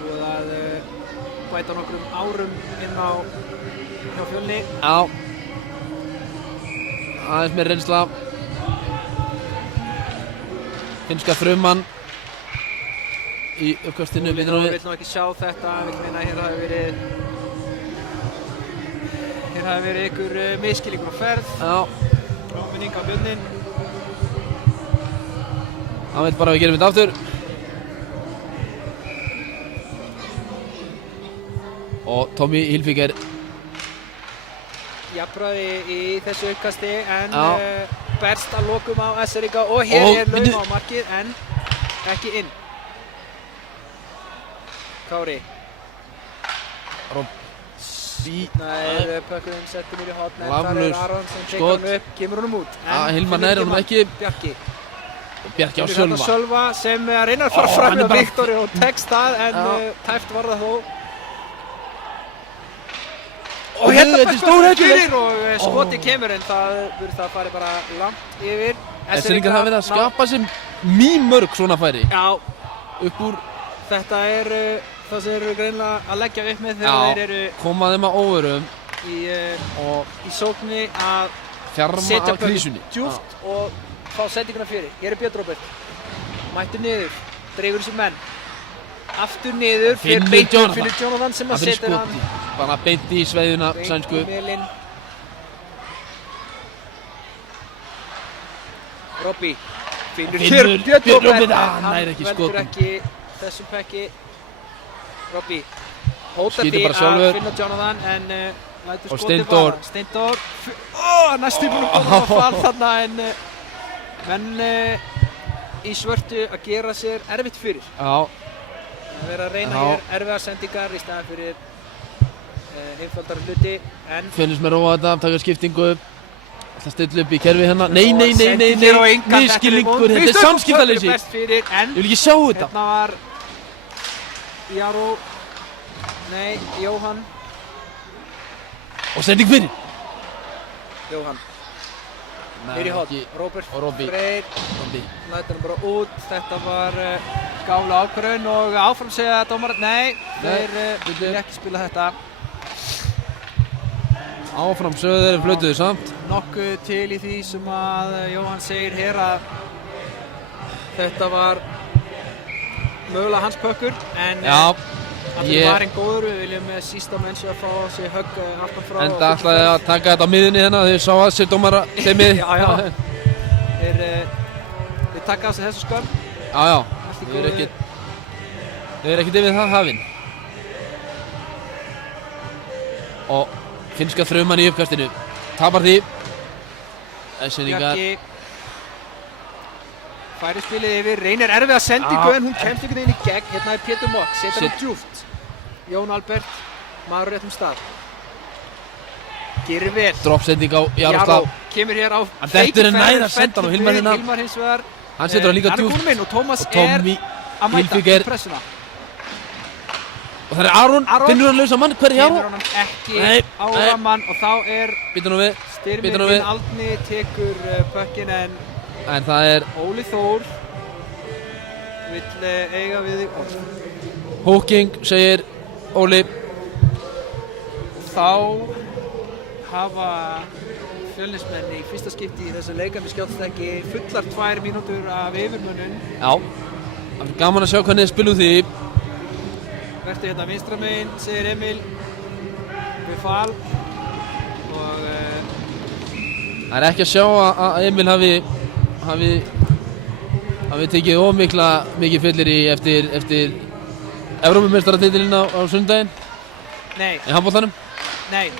búið að bæta nokkrum árum inn á hjá Fjölni. Já. Aðeins með reynsla. Finnska frumann í uppkastinu. Býtum Vill við. nú ekki sjá þetta, vill meina að hér hafi verið ykkur misskilningur á ferð. Já. Áminning á Björnin. Hann veit bara að við gerum þetta aftur. Og Tommy Hilfiger. Jafnræði í þessu uppkasti en Já. berst að lokum á SRK og hér Og er bíddu. laum á markið en ekki inn. Kári. Robby. Það er pökkurinn settur mér í hotn en þar Laflaus er Aron sem tekur skot. hann upp, kemur honum út. Já, En Hilmar finnur nær honum mann. ekki. Bjarki. Og Bjarki á Finnur hérna Sölva. Sölva sem reynar að fara Ó, fram hann er hjá bara- Viktori og tekst það en Já. tæft var það þó. Og hérna þetta er stór fyrir og skoti kemur en það verður það farið bara langt yfir. SNI-gar hafa verið að skapa sér mýmörg svona færi. Já, Upp úr, þetta er það sem þeir eru greinilega að leggja upp með þegar já, þeir eru koma þeim að óvörum og í sókni að fjarma setja af krísunni. djúpt og fá sendinguna fyrir. Hér er Björn Róbert. Mættur niður, dregur þessi menn. Aftur niður, Finnur beint upp Jonathan. Finnur Jonathan sem að Það fyrir setur hann skoti. Bara beint í sveiðuna, beint sænsku. í melinn. Robby. Finnur Finnur Björn Björn Róbert Róbert, en hann nær hann ekki veldur skotum. ekki þessum pekki. Robby hótar Skýtur því bara að sjálfur. finna Jonathan en lætur Og skotið Steindór. fara. Steindór, næstu búinn að koma á fall þarna en menn í svörtu að gera sér erfitt fyrir. Já, Að vera að reyna Já. hér erfiðar sendingar í staðan fyrir einfaldara hluti en Fjölnis með róa þetta, taka skiptingu. Ætla að stilla upp í kerfi hérna. Nei, sendi hér á engan, misskilningur, þetta er Kristoffer samskiptaleysi. best fyrir en Ég vil ekki sjá þetta. hérna var Jaró, nei, Jóhann Og sending fyrir. Jóhann, Nei, er í hot, ekki. Róbert Og Robby. Freyr Robby. lætur hann bara út, þetta var gáfuleg ákvörðun og áfram segja dómarar, nei, þeir bíddu. vilja ekki spila þetta. Áfram sögðu þeir flautuðu samt. Nokkuð til í því sem að Jóhann segir hér að þetta var mögulega hans pökkur en Já, allir var einn góður, við viljum sísta menns að fá sig högg aftan frá. enda ætlaði að taka þetta á miðunni hérna þegar sá að sér dómara teimið. Já. Þeir taka á sig þessu skömm. Já, Allt í þau eru góðu. ekkert yfir það hafin. Og finnska þrauman í uppkastinu tapar því. Sendingar. Bjarki færi spilið yfir, reynir erfiða sendingu Já. en hún kemst einhvern veginn í gegn. Hérna er Pétur Mokk, setur hann djúpt. Jón Albert, maður á réttum stað. Gerir vel. Droppsending á Jaroslav. Kemur hér á En þetta er nær að senda hann á Hilmar hérna. Hilmar hins vegar. Hann setur hann líka Hann er djúpt. kominn inn og Tómas Og Tommy er að mæta Hilfiger. í pressuna. Og það er Aron. Finnur hann lausa mann. Hver er Kemur Aron? honum ekki Nei, á nei. ramann og þá er Býta nú við. Bíddu nú Styrmir við. Aldni tekur pökkinn en En það er Óli Þór vill eiga við í orð. Hooking, segir Óli. Þá hafa Fjölnismenn í fyrsta skipti í þessu leikandi skjálfstekki fullar 2 mínútur af yfirmönnun. Já. Það er gaman að sjá hvernig þið spilum því. Vertu hérna vinstra megin, segir Emil við fal og Það er ekki að sjá að Emil hafi tekið of mikið fyllir í eftir Evrópumeistaratitilinn á sundaginn nei, í handboltanum. nei,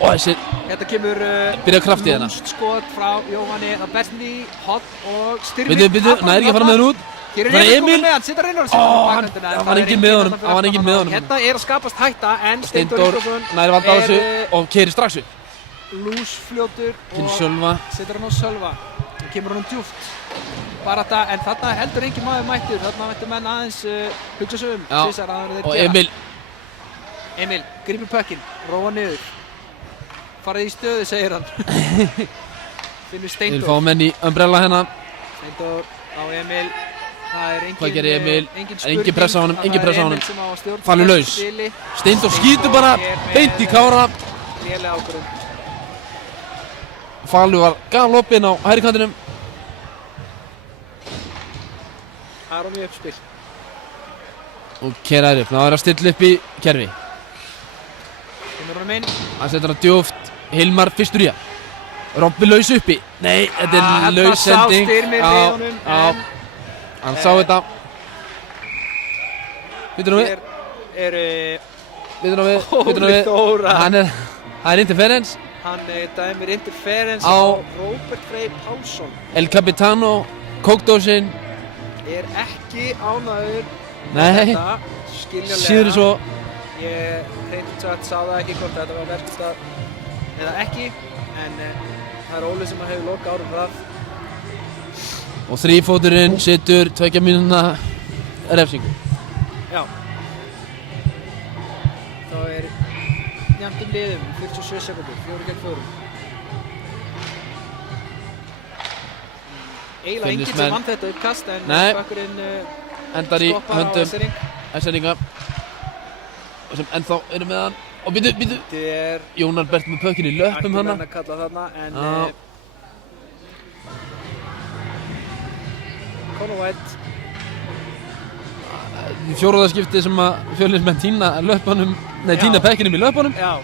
Og þessi þetta kemur byrja kraftið hérna. skot frá Jóhanni, það berst í hot og Styrmir. Bíddu, næri ekki að fara með hann út. Hér er Það er Emil Emil. kominn með hann, situr reynur Ó, hann var enginn með honum, hann var enginn með honum. Hérna er að skapast hætta en Steindór Steindór Ingvarsson næri valda á þessu og keyrir strax upp. lúsfljótur Til og Sölva. setur hann á Sölva. Hann kemur honum djúpt. Bara þetta, en þarna heldur enginn maður mættur. Þarna mættu menn aðeins hugsa sig um. Já, Tvisvar áður en þeir og gera. Emil. Emil, grípur pökkinn, róa niður. Farið í stöðu, segir hann. Finnur Við viljum Steindór. fá menn í umbrella hérna. Steindór á Emil. Það er engin, Hvað gerir Emil? engin Það er engin pressa á honum, engin pressa á honum. Það er Emil sem á að stjórna Falur þessu laus. spili. Steindór skýtur bara beint í Kára. Léleg ákvörðun. Falur var galopinn á hægri kantinum. Aron í uppspil. Og keraður upp. Það er að stilla upp í kerfi. Kemur honum inn. Hann setur hann djúft. Hilmar fyrstur í það. Robby laus uppi. Nei, þetta er laus sending. Þetta sá Styrmir við honum en Hann sá þetta. Býtur nú við. hér eru Býtur nú við. Óli Þór að- Það er interference. hann dæmir interference Á- á Róbert Freyr Pálsson. El Capitano. Kókdósin. Er ekki ánægður Nei. þetta, skiljanlega. Síður svo. Ég reyndum sagt sá það ekki hvort þetta var verkstað eða ekki en það er Óli sem hefur lokað árum það. Og þrífóturinn setur 2 mínúna refsingu. Já. Þá er jafnt liðum, 47 sekundur, 4 gegn 4. Eiginlega enginn sem Fjölnismenn- vann þetta uppkast en Nei. bakkurinn Endar í stoppar á höndum Essering. Esseringa. Sem ennþá eru með hann. Og býtu. Þetta er Jón Albert með pökkin í löpum ættu hana. menn að kalla þarna en Já. Conor White Í fjóraða skipti sem að Fjölnismenn týna löpunum. Nei, Já. týna pekkinum í löpunum. Já.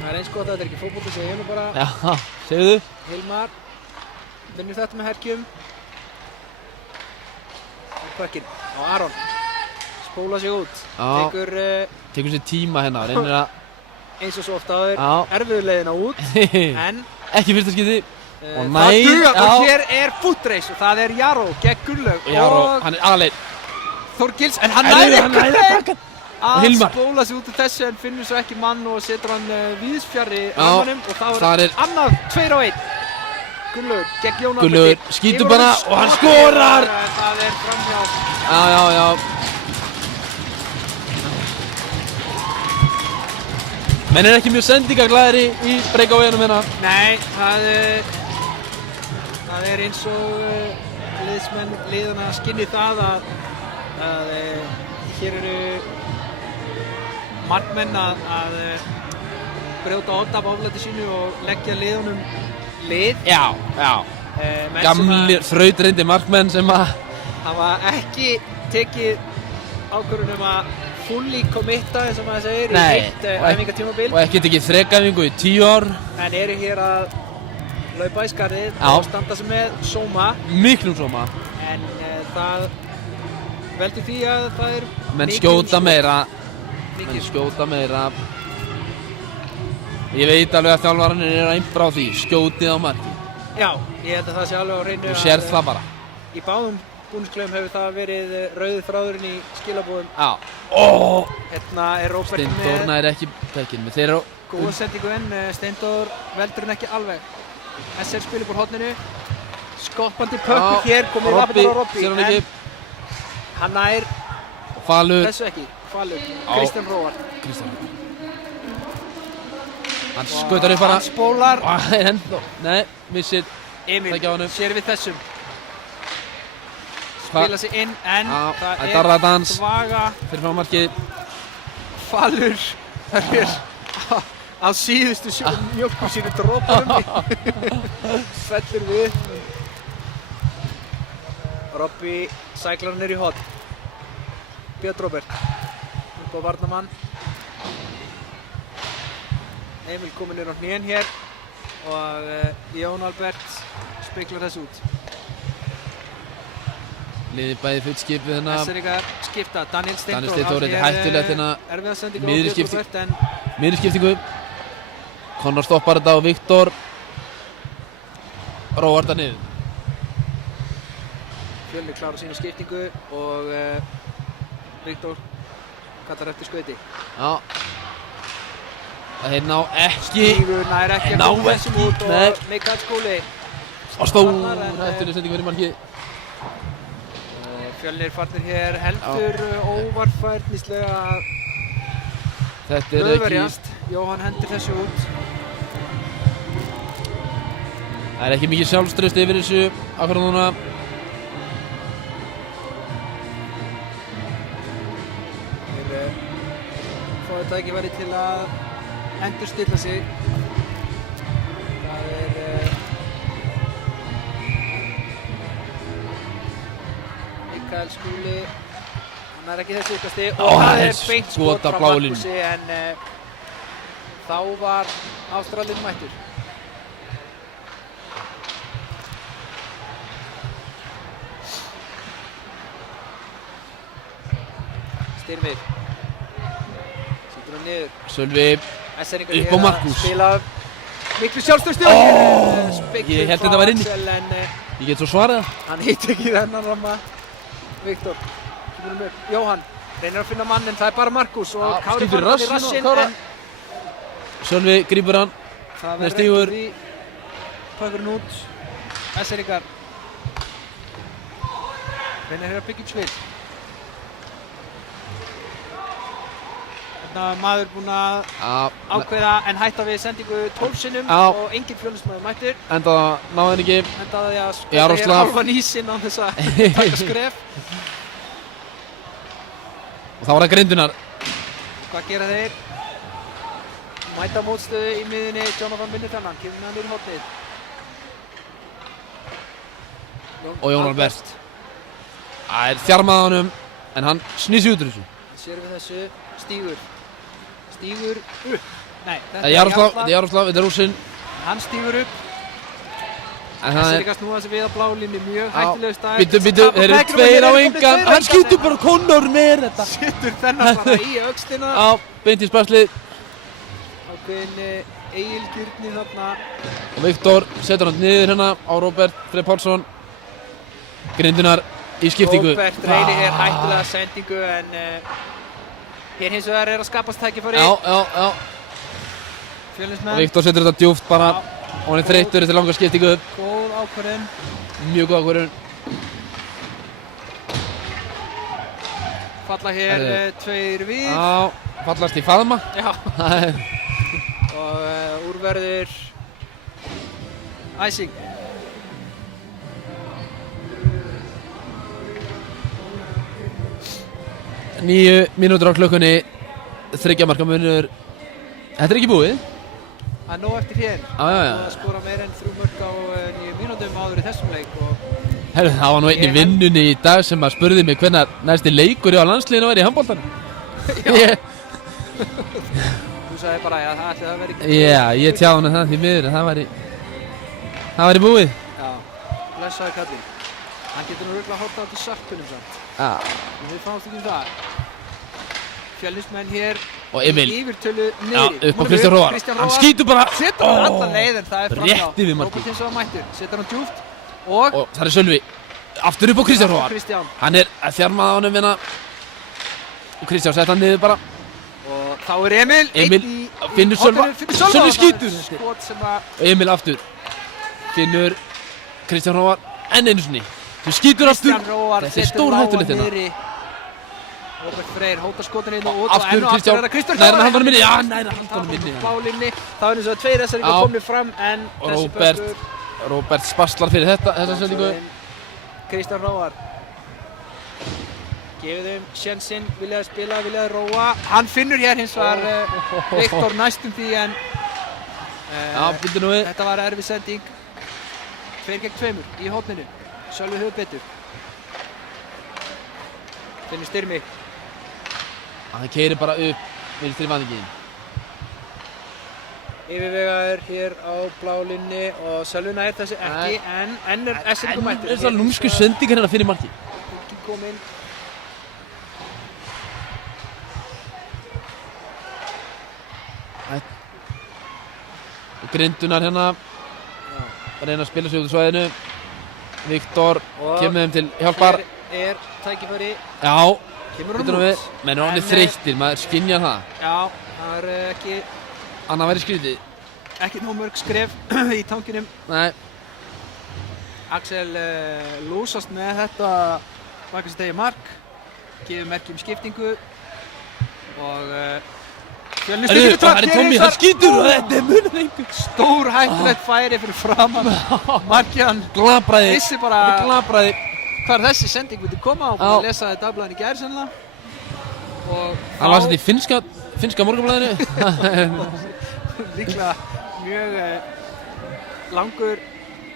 Það er eins gott að þetta er ekki fótbolti, segja ég nú bara. Já, segðu. Hilmar vinnur þetta með herkjum. Pökkinn á Aron. spóla sig út. Já. Tekur sér tíma hérna, reynir að... Eins og svo oft áður, Já. erfiður leiðina út, en... Ekki fyrsta skipti. Og það dugar, og já. hér er footrace og það er Jaró gegn Gunnlaug Jaró, og hann er aðaleinn. Þorgils, en hann Herðu, næri hann næri að taka. Og að Hilmar. spóla sig út úr þessu en finnur svo ekki mann og setur hann víðsfjarri rammanum og þá þar er er- annað 2 á 1. Gunnlaug gegn Jón Gunnlaugur Alberti. skýtur bara og hann skorar. Það er framhjá. Já. Menn er ekki mjög sendingaglæðir í breakawaynum hérna. Nei, það er eins og liðsmenn liðana skinni það að hér eru markmenn að brjóta odd af oflæti sínu og leggja liðunum lið. Já. Menn sem Gamlir þrautreyndir markmenn sem að... hafa ekki tekið ákvörðun að fully committa eins og maður segir í heitt æfingatímabil Og ekki tekið þrekæfingu í 10 ár. en eru hér að laupa í skarðið Já. og standa sig með sóma Miklum sóma. en það veldur því að það er Menn mikil skjóta umskot. meira. Mikil Menn skjóta meira. Ég veit alveg að þjálfararnir eru að impra á því. Skjótið á marki. Já, ég held að það sé alveg á hreinu Þú sérð það bara. í báðum búningsklefum hefur það verið rauði þráðurinn í skilabúðum. Já. Hérna er Róbert Steindór með nær ekki tekinn. Þeir eru... góða sendingu en Steindór veldur hann ekki alveg. SR spilir búr hotninu. Skoppandi pökkur hér, komið í lappirnar á Robby. Sér hann ekki. Hann nær Falur. þessu ekki. Falur. Kristján Róar. Kristján. Hann skautar upp bara. Hann spólar. Og hann er ennþá. Nei, missir. Emil Tækja á honum. sér við þessum. Spila sig inn en Já, það það er darraðdans. Dvaga. Fyrir frá markið. Falur. Það er á síðustu mjölku sínu droparunni. Fellur við. Robby sæklar hann í hot. Björn Róbert. Upp á varnamann. Emil kominn á hnén hér og Jón Albert speklar þessu út. Liðið bæði fullskipið hérna. Þessar skipta, Daniel Steindór. Steindór, þetta er hættulegt hérna. Erfiða sendingu á Miðri Björn skipti. Róbert en Miðri skiptingu. Conor stoppar þetta og Viktor róar þetta niður. Fjölnir klára sína skiptingu og Viktor kallar eftir skauti. Já. Þeir ná ekki. Stígur nær ekki Ná að koma þessum ekki, út nei. og Mikael Skúli. Og stór Varnar, en, hættuleg sendingu fyrir markið. Fjölnir farnir hér heldur óvarfærnislega að Þetta er ekki... hlöðverjast. Jóhann hendur þessu út. Það er ekki mikið sjálfstraust yfir þessu akkurat núna. Þeir fáið tækifæri til að endurstilla sig. Það er Mikael Skúli. Hann er ekki þessu ykkasti og það það er er beint skot skot af frá bláu línunni. Markusi en þá var Ástralinn mættur. Styrmir. Sýtur hann niður. Sölvi SR-ingar upp á Markus. Spila miklu sjálfstöðstu og ég held þetta var inni. En Ég get svo svarað það. hann hitt ekki þennan ramma. Viktor. Jóhann reynir að finna mann en það er bara Markus og Já, Kári skýtur fara í rassinn á rassinn Kára. en Sölvi grípur hann. það Með verður stígur. eftir því pökkurinn út. SR-ingar reynir hér að byggja upp svil. Hérna maður búinn að ákveða en hætta við sendingu 12 sinnum Já. og engin Fjölnismaður mættur. Enda náði hann ekki. Endaði að skota hér Jaroslav. hálfan ísinn á þess að taka skref. Og það var að grindunar. Hvað gera þeir? Mæta mótstöðu í miðunni, Jonathan vinnur þennan, kemur með hann í hotnið. Og Jón Albert. Það er þjarmað á honum, en hann snýr sig út úr þessu. Sér við þessu, Stígur. Stígur upp. Nei, Það er Jaroslav, þetta er rússinn. Hann stígur upp. En það Líka snúa sig við á blálínni, mjög hættulegur staður. Bíddu, þeir eru tveir á engan. Hann skýtur bara Conor með þetta. Setur þennan bara í öxlina. Já, beint í spaslið. Ákveðin Egil Gyrni þarna. Og Viktor setur hann niður hérna á Róbert Freyr Pálsson. Grindunar í skiptingu. Róbert reynir hættulega sendingu en hér hins vegar að skapast tækifæri. Já. Fjölnismenn. Og Viktor setur þetta djúpt bara. Og hann þreyttur eftir langa skiptingu. Góð ákvörðun. Mjög góð ákvörðun. Falla hér tveir við. Já, fallast í faðma. Já. Og úrverður æsing. Níu mínútur á klukkunni. 3 marka munur. Þetta ekki búið. Það nóg eftir hér. Já. Það skora meir en 3 mörk á 9 mínútum áður í þessum leik. Herru, það var nú einn í vinnunni í dag sem spurði mig hvenær næsti leikur á landsliðinu væri í handboltanum. Þú sagði bara að það ætli að vera ekki. Já, ég tjáði hann það því miður að það væri búið. Já, blessaði kallinn. Hann getur nú örugglega horft á til sarpunum samt. Já. En við fáumst ekki það. Fjölnismenn hér Og Emil. í yfirtölu Já, niðri. upp á Kristján Hróar. Hann skýtur bara. Setur hann allan leið en það er framhjá. Rétt yfir markið. Róbert hins vegar mættur. Setur hann djúpt. Og það er Sölvi. Aftur upp á Kristján Hróar. Kristján. Hann er að þjarmað á honum hérna. Og Kristján sett hann niður bara. Og þá er Emil. Emil finnur Sölva. Sölvi skýtur. Skot sem að. Emil aftur. Finnur Kristján Hróar. Enn einu sinni. Þú skýtur aftur. Kristján Hróar Þetta er stór hættulegt hérna. Róbert Freyr hótar skotinu inn og út. Aftur Kristján. Nær hann handlanum minni. Já, nær hann handlanum minni. Bálinni. Það er eins og að tveir þessar ekki komið fram en þessi Róbert spaslar fyrir þessa sendingu. Kristján Hróar. Gefið þeim sjensinn, viljaði spila, viljaði róa. Hann finnur hér hins vegar Viktor næstum því en Já, byrju nú við. þetta var erfið sending. 2 gegn 2 í horninu. Sölvi höfð betur. Finnur Styrmi. Hann keyrir bara upp vinstri vandinginn. Yfirvegaður hér á blálínni og Sölvi nær þessi ekki en enn er Esseringur mættur. Enn er það lúmsku sendingar hérna fyrir marki. Ekki kominn. Og Grindunar hérna að reyna að spila sig út úr svæðinu. Viktor kemur þeim til hjálpar. Hér er tækifæri. Já, Kemur byrju nú við. Menn er orðið þreyttir, maður skynjar það. Já, það er ekki Annað væri skrítið. Ekki nóg mörg skref í tankinum. Nei. Axel lúsast með þetta bakastegi mark. Gefur merki skiptingu. Og Fjölnir styrkir Það er Tommy, hann skýtur og þetta er munar einhver. Stór hættulegt færi fyrir framan markið hann. Glabræði. Vissi bara Glabræði. hvar þessi sending myndi koma og búin að lesa þetta dagblaðin í gær sennilega. Og hann las þetta í finnska morgunblaðinu. Líklega mjög langur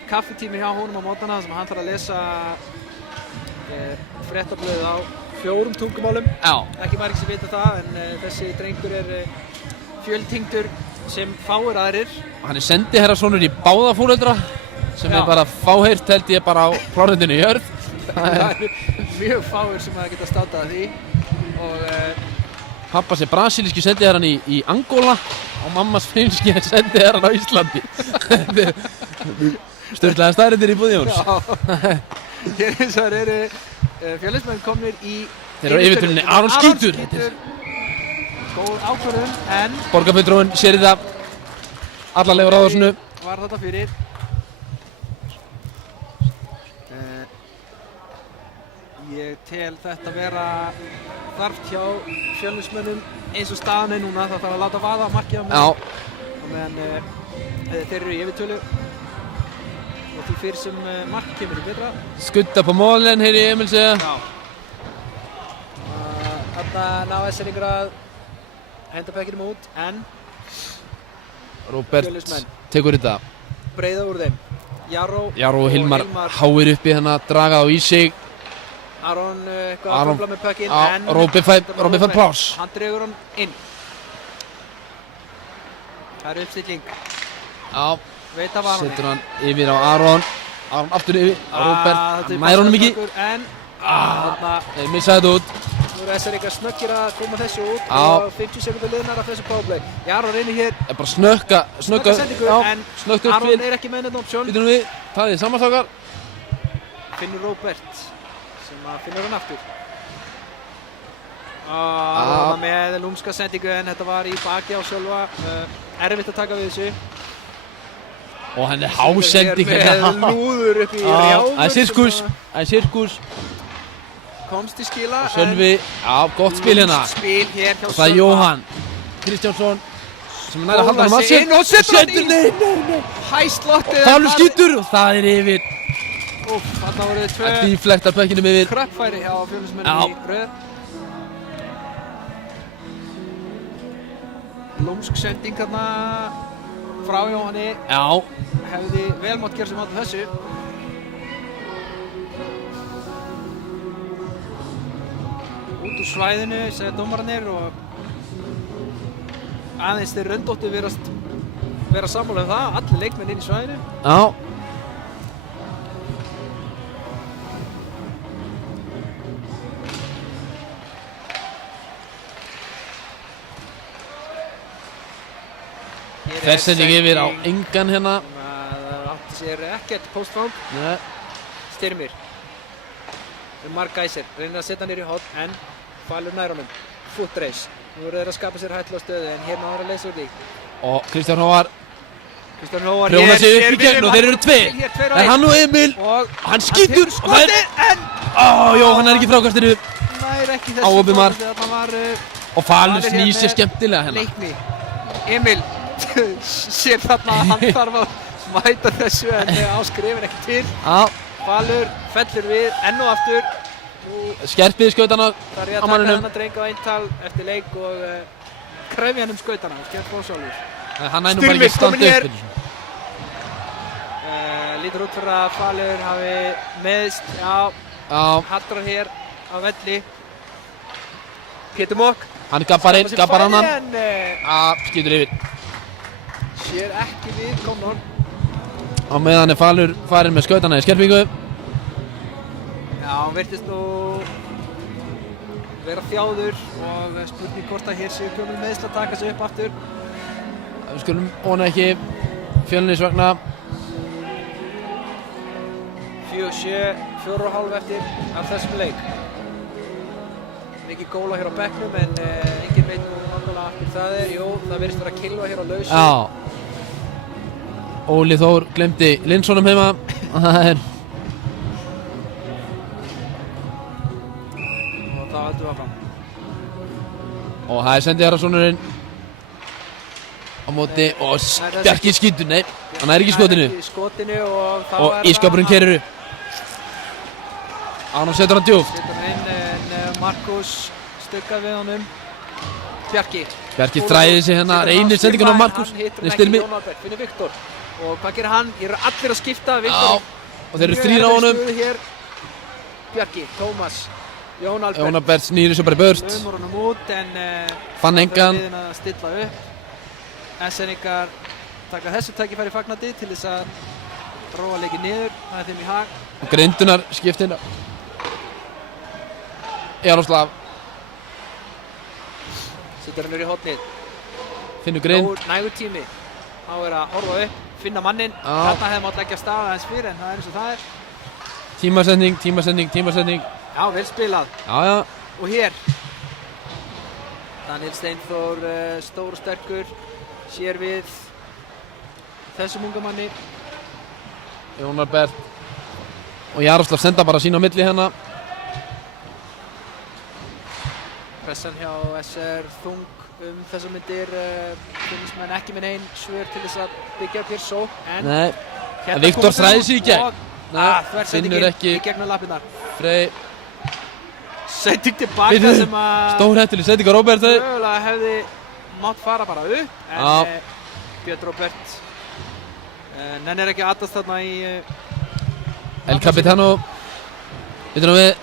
kaffitími hjá honum á mótana sem hann þarf að lesa fréttablöðið á 4 tungumálum. Já. Ekki margir sem vita það en þessi drengur er fjöltengdur sem fáir aðrir. Hann er sendiherrasonur í báða foreldra sem er bara fáheyrt held ég bara á plánundinu í jörð. Það er mjög fáir sem að geta státað að því og pappa sé brasilíski sendiherran í Angola og mammas finski sendiherran á Íslandi. Sturlaðar staðreyndir í búði Jóns. Hér eins og það eru Fjölnismenn komnir í Þeir eru á yfirtölunni. Aron skýtur. Góð ákvörðun en Borgarfulltrúinn sér þetta allarlegur á þessunu. var þetta fyrir ég tel þetta vera þarft hjá Fjölnismönnum eins og staðan er núna. Það þarf að láta vaða markið á meðan þeir eru í yfirtölu og því fyrir sem mark kemur í betra. Skutta på målen hér í Emil segja. Þarna ná Esseringur að henda pekkinum út en Róbert Fjölnismenn tekur þetta. breiða úr þeim. Jaró og Hilmar háir uppi hérna, draga á í sig. Aron eitthvað að framla með pökkinn en Róbert fær pláss. hann dregur hann inn. Það er uppstilling. Já. veit af Aroni. Setur hann yfir á Aron. Aron aftur yfir á Róbert. Nær honum ekki. En þarna Þeir missaði þetta út. nú eru SR snöggir að koma þessu út Já. og 50 sekundur liðnar af þessu powerplay. Aron reynir hér Það er bara snögga sendingu en snöggt upp Aron fyrir. er ekki með þetta option. Býtum við, það er samansákar. Finnur Róbert sem að finnur hann aftur. Ah. Með lúmska sendingu en þetta var í baki á Sölva. Erfitt að taka við þessu. Og hann er hásending Með lúður upp í rjáfur. Það er sirkus. Það er sirkus. Komst í skila. Og Sölvi, já, gott spil hérna. Spil hér hjá Og það er Jóhann Kristjánsson sem er nær að halda hann að sér. Og setur hann í. Nei. Hæslottið. Falur skýtur og það er yfir. Þarna voru þið Það tvö dýflektar pökkinum yfir. kröppfæri hjá Já. Fjölnismönnum í röð. Lúmsk sending þarna frá Jóhanni. Já, Hefði vel mátt gera sem alltaf þessu. Út úr svæðinu, segja dómararnir og aðeins þeir röndóttu vera sammála um það, allir leikmenn inn í svæðinu. já. Þversending yfir á engan hérna. Það átti sér ekkert postfang. Nei. Styrmir. Mark Gæsir reynir að setja hann í horn en Falur nær honum. Foot race. Nú eru þeir að skapa sér hættulega stöðu en hérna ára að leysa úr því. Og Kristján Hóvar Kristján Hóvar prjónar sig upp í gegn og þeir eru tveir. Það er hann og Emil. Og Hann skýtur og það er... en Jó, hann er ekki frákastinu. nær ekki Á opið mark. Þarna var Og Falur snýr sér skemmtilega hérna. leikni. Emil sér þarna að hann þarf að mæta þessu en á skrifin ekki til. Já, Falur fellur við enn og aftur. skerpið skautana Það er á að taka manninum. þennan dreng á eintal eftir leik og krefja hann skautana og skemmt frá sjálfur. Hann næði nú bara ekki að Styrmir standa kominn upp. Lítur út fyrir að Falur hafi meiðst. Já, Já, Hallrar hér á velli. Pétur Mók. hann gabbar inn, gabbar annan. En Já, skýtur yfir. sér ekki við Connon. Á meðan er Falur farinn með skautana í skerpingu. Já, hann virtist nú vera þjáður og spurning hvort að hér séu gömul meiðsl að taka sig upp aftur. Við skulum vona ekki Fjölnis vegna. 4,5 eftir af þessum leik. Mikið góla hér á bekknum en enginn veit nú nákvæmlega af hverju það er. Jú, það virðist vera Kilva hér á lausu. Já. Óli Þór glemdi Linssonum heima. Það er... Og þá höldum við áfram. Og það er sendiherrasonurinn á móti og Bjarki skýtur, nei, hann er ekki í skotinu. Hann er ekki í skotinu og þá Og ískapurinn keyrir upp. Aron setur hann djúpt. Setur hann inn en Markus stuggar við honum. Bjarki. Bjarki þræðir sig hérna, reynir sendingun á Markus. Hann hittur Nei, hann ekki, Styrmi. Jón Albert, finnur Viktor. Og hvað gerir hann? Ég eru allir að skipta. Já, Viktor og þeir eru þrír á honum. Bjarki, Tómas, Jón Albert. Jón Albert snýrir svo bara í burt. Laumur honum út en Fann engan. það er liðin að stilla upp. SN-ingar taka þessu tækifæri fagnandi til þess að róa leikið niður. Það er þeim í hag. Og Grindunar skiptir. Jaroslav Setur hann í hornið. finnur Grind. Nægur tími. Þá er að horfa upp, finna mannin. Já. Þarna hefði mátt leggja af stað aðeins fyrir en það er eins og það er. Tímasending. Já, vel spilað. Já. Og hér Daniel Steinþór, stór og sterkur, sér við þessum unga manni. Jón Albert og Jaroslav senda bara sín á milli hérna. Pressan hjá SR þung þessar myndir. Fjölnismenn ekki með neinn svör til þess að byggja upp hér sókn. Nei, Hérna Viktor komast þræðir út sig í gegn. og- Nei, þversendingin finnur ekki. í gegnum lappirnar. Frey, Sending tilbaka Bíddu, sem að stórhættuleg sending á Róbert. mögulega hefði mátt fara bara upp en Já. Björn Róbert nennir ekki að aðast þarna í El Capitano. Vittu við.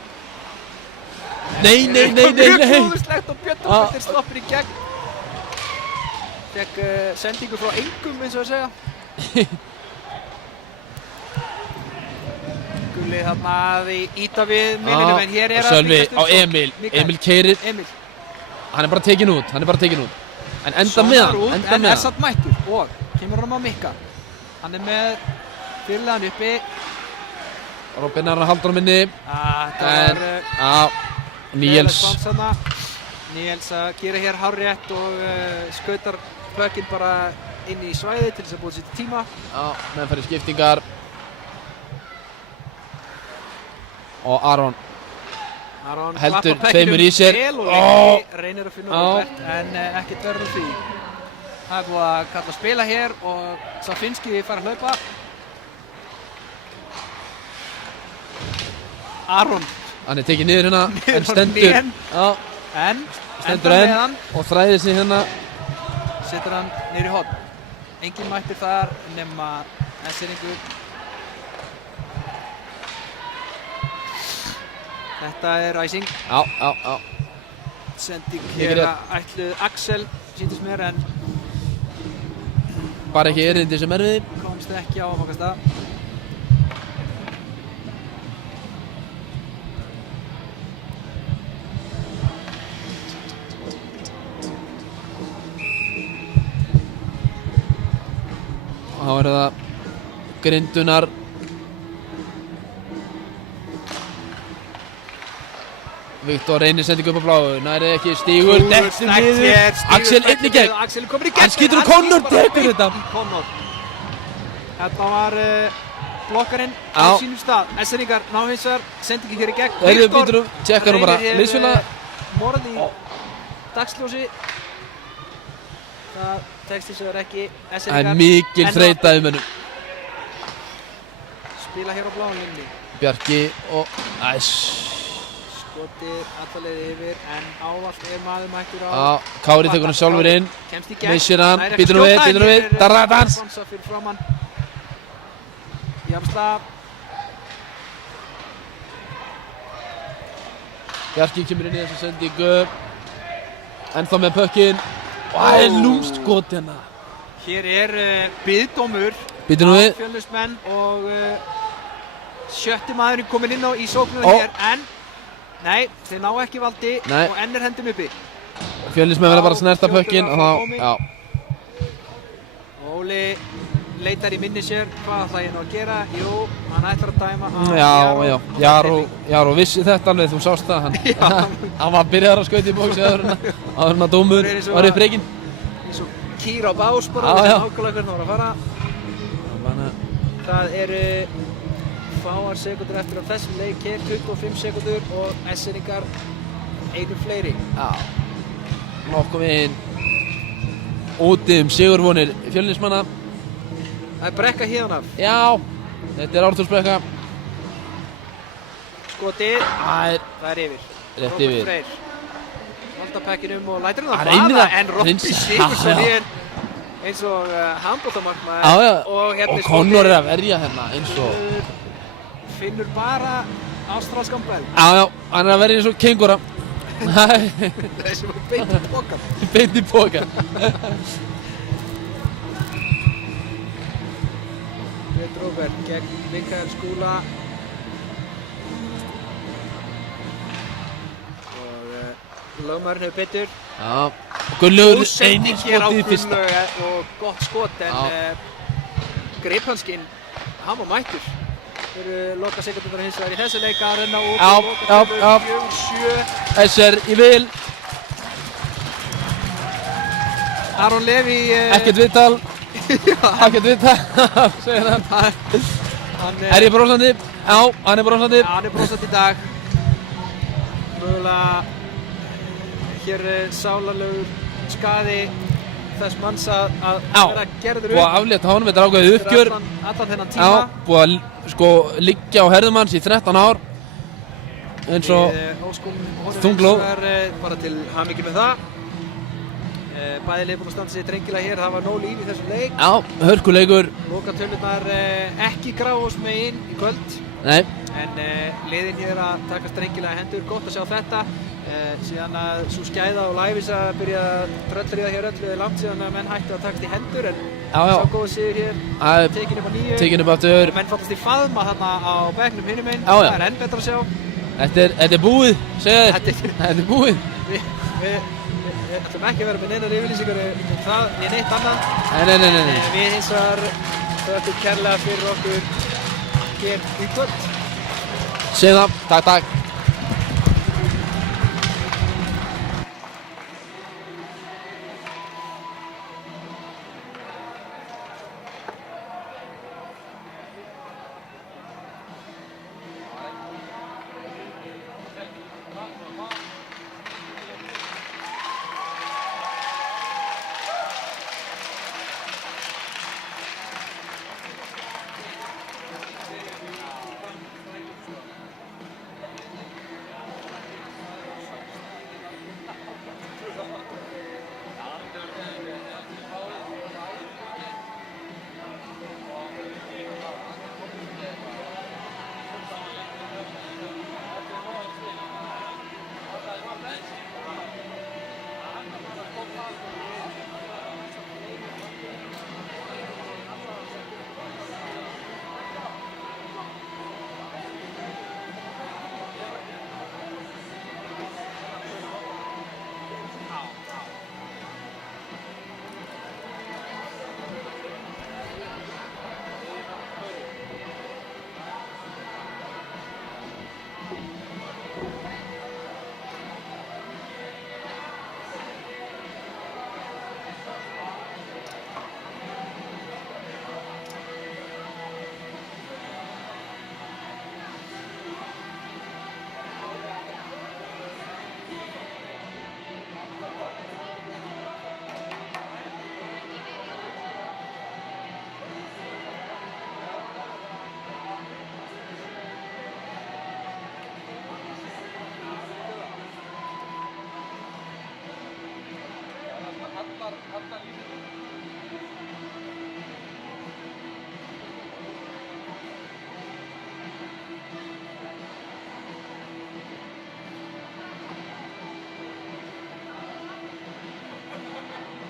Nei. Góðuslegt og Björn Róbert sloppir í gegn. Fekk sendingu frá engum eins og að segja. Skúli þarna að íta við minnum en hér er að Sölvi fylgjast á upp Emil. Emil keirir. Emil. Hann er bara tekinn út. En enda með hann. En er satt mættur og kemur hann á Mikka. Hann er með fyrirlegan uppi. Robin er að halda hann minni. Það var Níels. Níels að gera hér hárrétt og skautar pökkinn bara inn í svæði til þess að búið sér tíma. Menn færi skiptingar. Og Aron heldur tveimur í sér. Reynir að finna Robert en ekkert verður því. Það er búið að kalla að spila hér og Safinski fær að hlaupa. Aron. Hann er tekið niður hérna en stendur. Stendur enn og þræðir sig hérna. Setur hann niður í horn. Enginn mættir þar nema Esseringur. Þetta er æsing. Já. Sending hér að ætluð Axel, sýndist mér, en bara ekki erindi sem erfiði. Komst ekki á áfangastað. Þá er það Grindunar. Viktor reynir sendingu upp á bláu, nærið ekki, Stígur, dettur niður, Axel inn í gegn, hann skýtur og Connor tekur þetta. Þetta var blokkarinn á sínum stað, Esseringar ná hins vegar, sendingi hér í gegn. Viktor tjekkar nú bara liðsfélaga. Morð í dagsljósi, það tekst þess að vera ekki Esseringar. Það er mikil þreyta mönnum. Spila hér á bláum línni. Bjarki og Skotið alla leið yfir en ávallt maður mættur á. Kári tekur hann sjálfur inn. Kemst í gegn. Missir hann, býtur nú við, Darradans. Fyrir framann. Jamsla. Bjarki kemur inn í þessu sendingu. Ennþá með pökkinn. Og það er lúmst skot hérna. Hér er biðdómur. Býtur nú við. Fjölnismenn og sjötti maðurinn kominn inn á í sóknuna hér en nei, þeir ná ekki valdi og enn er hendum uppi. Fjölnismenn verða bara að snerta pökkinn og þá, Óli leitar í minni sér, hvað ætla ég nú að gera? Jú, hann ætlar að dæma Jaró vissi þetta alveg, þú sást það, hann var byrjaður að skauta í bóksi áður en að dómur var upp reikinn. Eins og kýr á bás bara, nákvæmlega hvernig það var að fara. Það eru fáar sekundur eftir á þessum leik hér, 25 sekundur og Esseringar einu fleiri. Nokkuð veginn úti sigurvonir Fjölnismanna. Það er brekka hérna af. Já, þetta er Ártúnsbrekka. Skotið, það er yfir. Rétt yfir. Robert Freyr. Valda pekkinum og lætur hann að fara en Robby Sigurðsson er eins og handboltamarkmaður og Connor er að verja hérna eins og finnur bara ástralskan bæl. Já, hann er að verja eins og kengúra. Þessi var beint í pokan. Beint í pokan. Björn Róbert gegn Mikael Skúla. Og lögmaðurinn hefur betur. Já, Gunnlaugur einnig skotið í fyrsta. Og gott skot en greiphanskinn, hann var mættur. Þeir eru loka sekundurnar hins vegar í þessu leik að renna út og loka 4-7. SR í vil. Aron Levi ekkert viðtal. Segir hann. Er ég brosandi? Já, hann er brosandi. Já, hann er brosandi í dag. Mögulega hér sálarlegur skaði þess manns að vera gerður upp. Búið að aflétta honum, þetta er ákveðið uppgjör. Allan þennan tíma. Búið að liggja á herðum hans í 13 ár. Eins og þunglóð. Bara til hamingju með það. Bæði lið búin að standa sig drengilega hér, það var nóg líf í þessum leik. Já, hörkuleikur. Lokatölurnar ekki Gráhús megin í kvöld. Nei. En liðin hér að taka strengilega hendur, gott að sjá þetta. Síðan að svo skæða og læfisa byrja að tröllriða hér öll langt síðan að menn hættu að takast í hendur. En sá góða sigur hér, tekin upp á 9. Tekin upp aftur. Menn fallast í faðma þarna á bekknum hinum einn. Já. Það enn betra að sjá. Þetta er búið, segja þér. Þetta er búið. Við ætlum ekki að vera með neinar yfirlýsingar það í neitt annað. Nei. Við hins vegar þökkum kærlega fyrir okkur hér í kvöld. Segjum það, takk.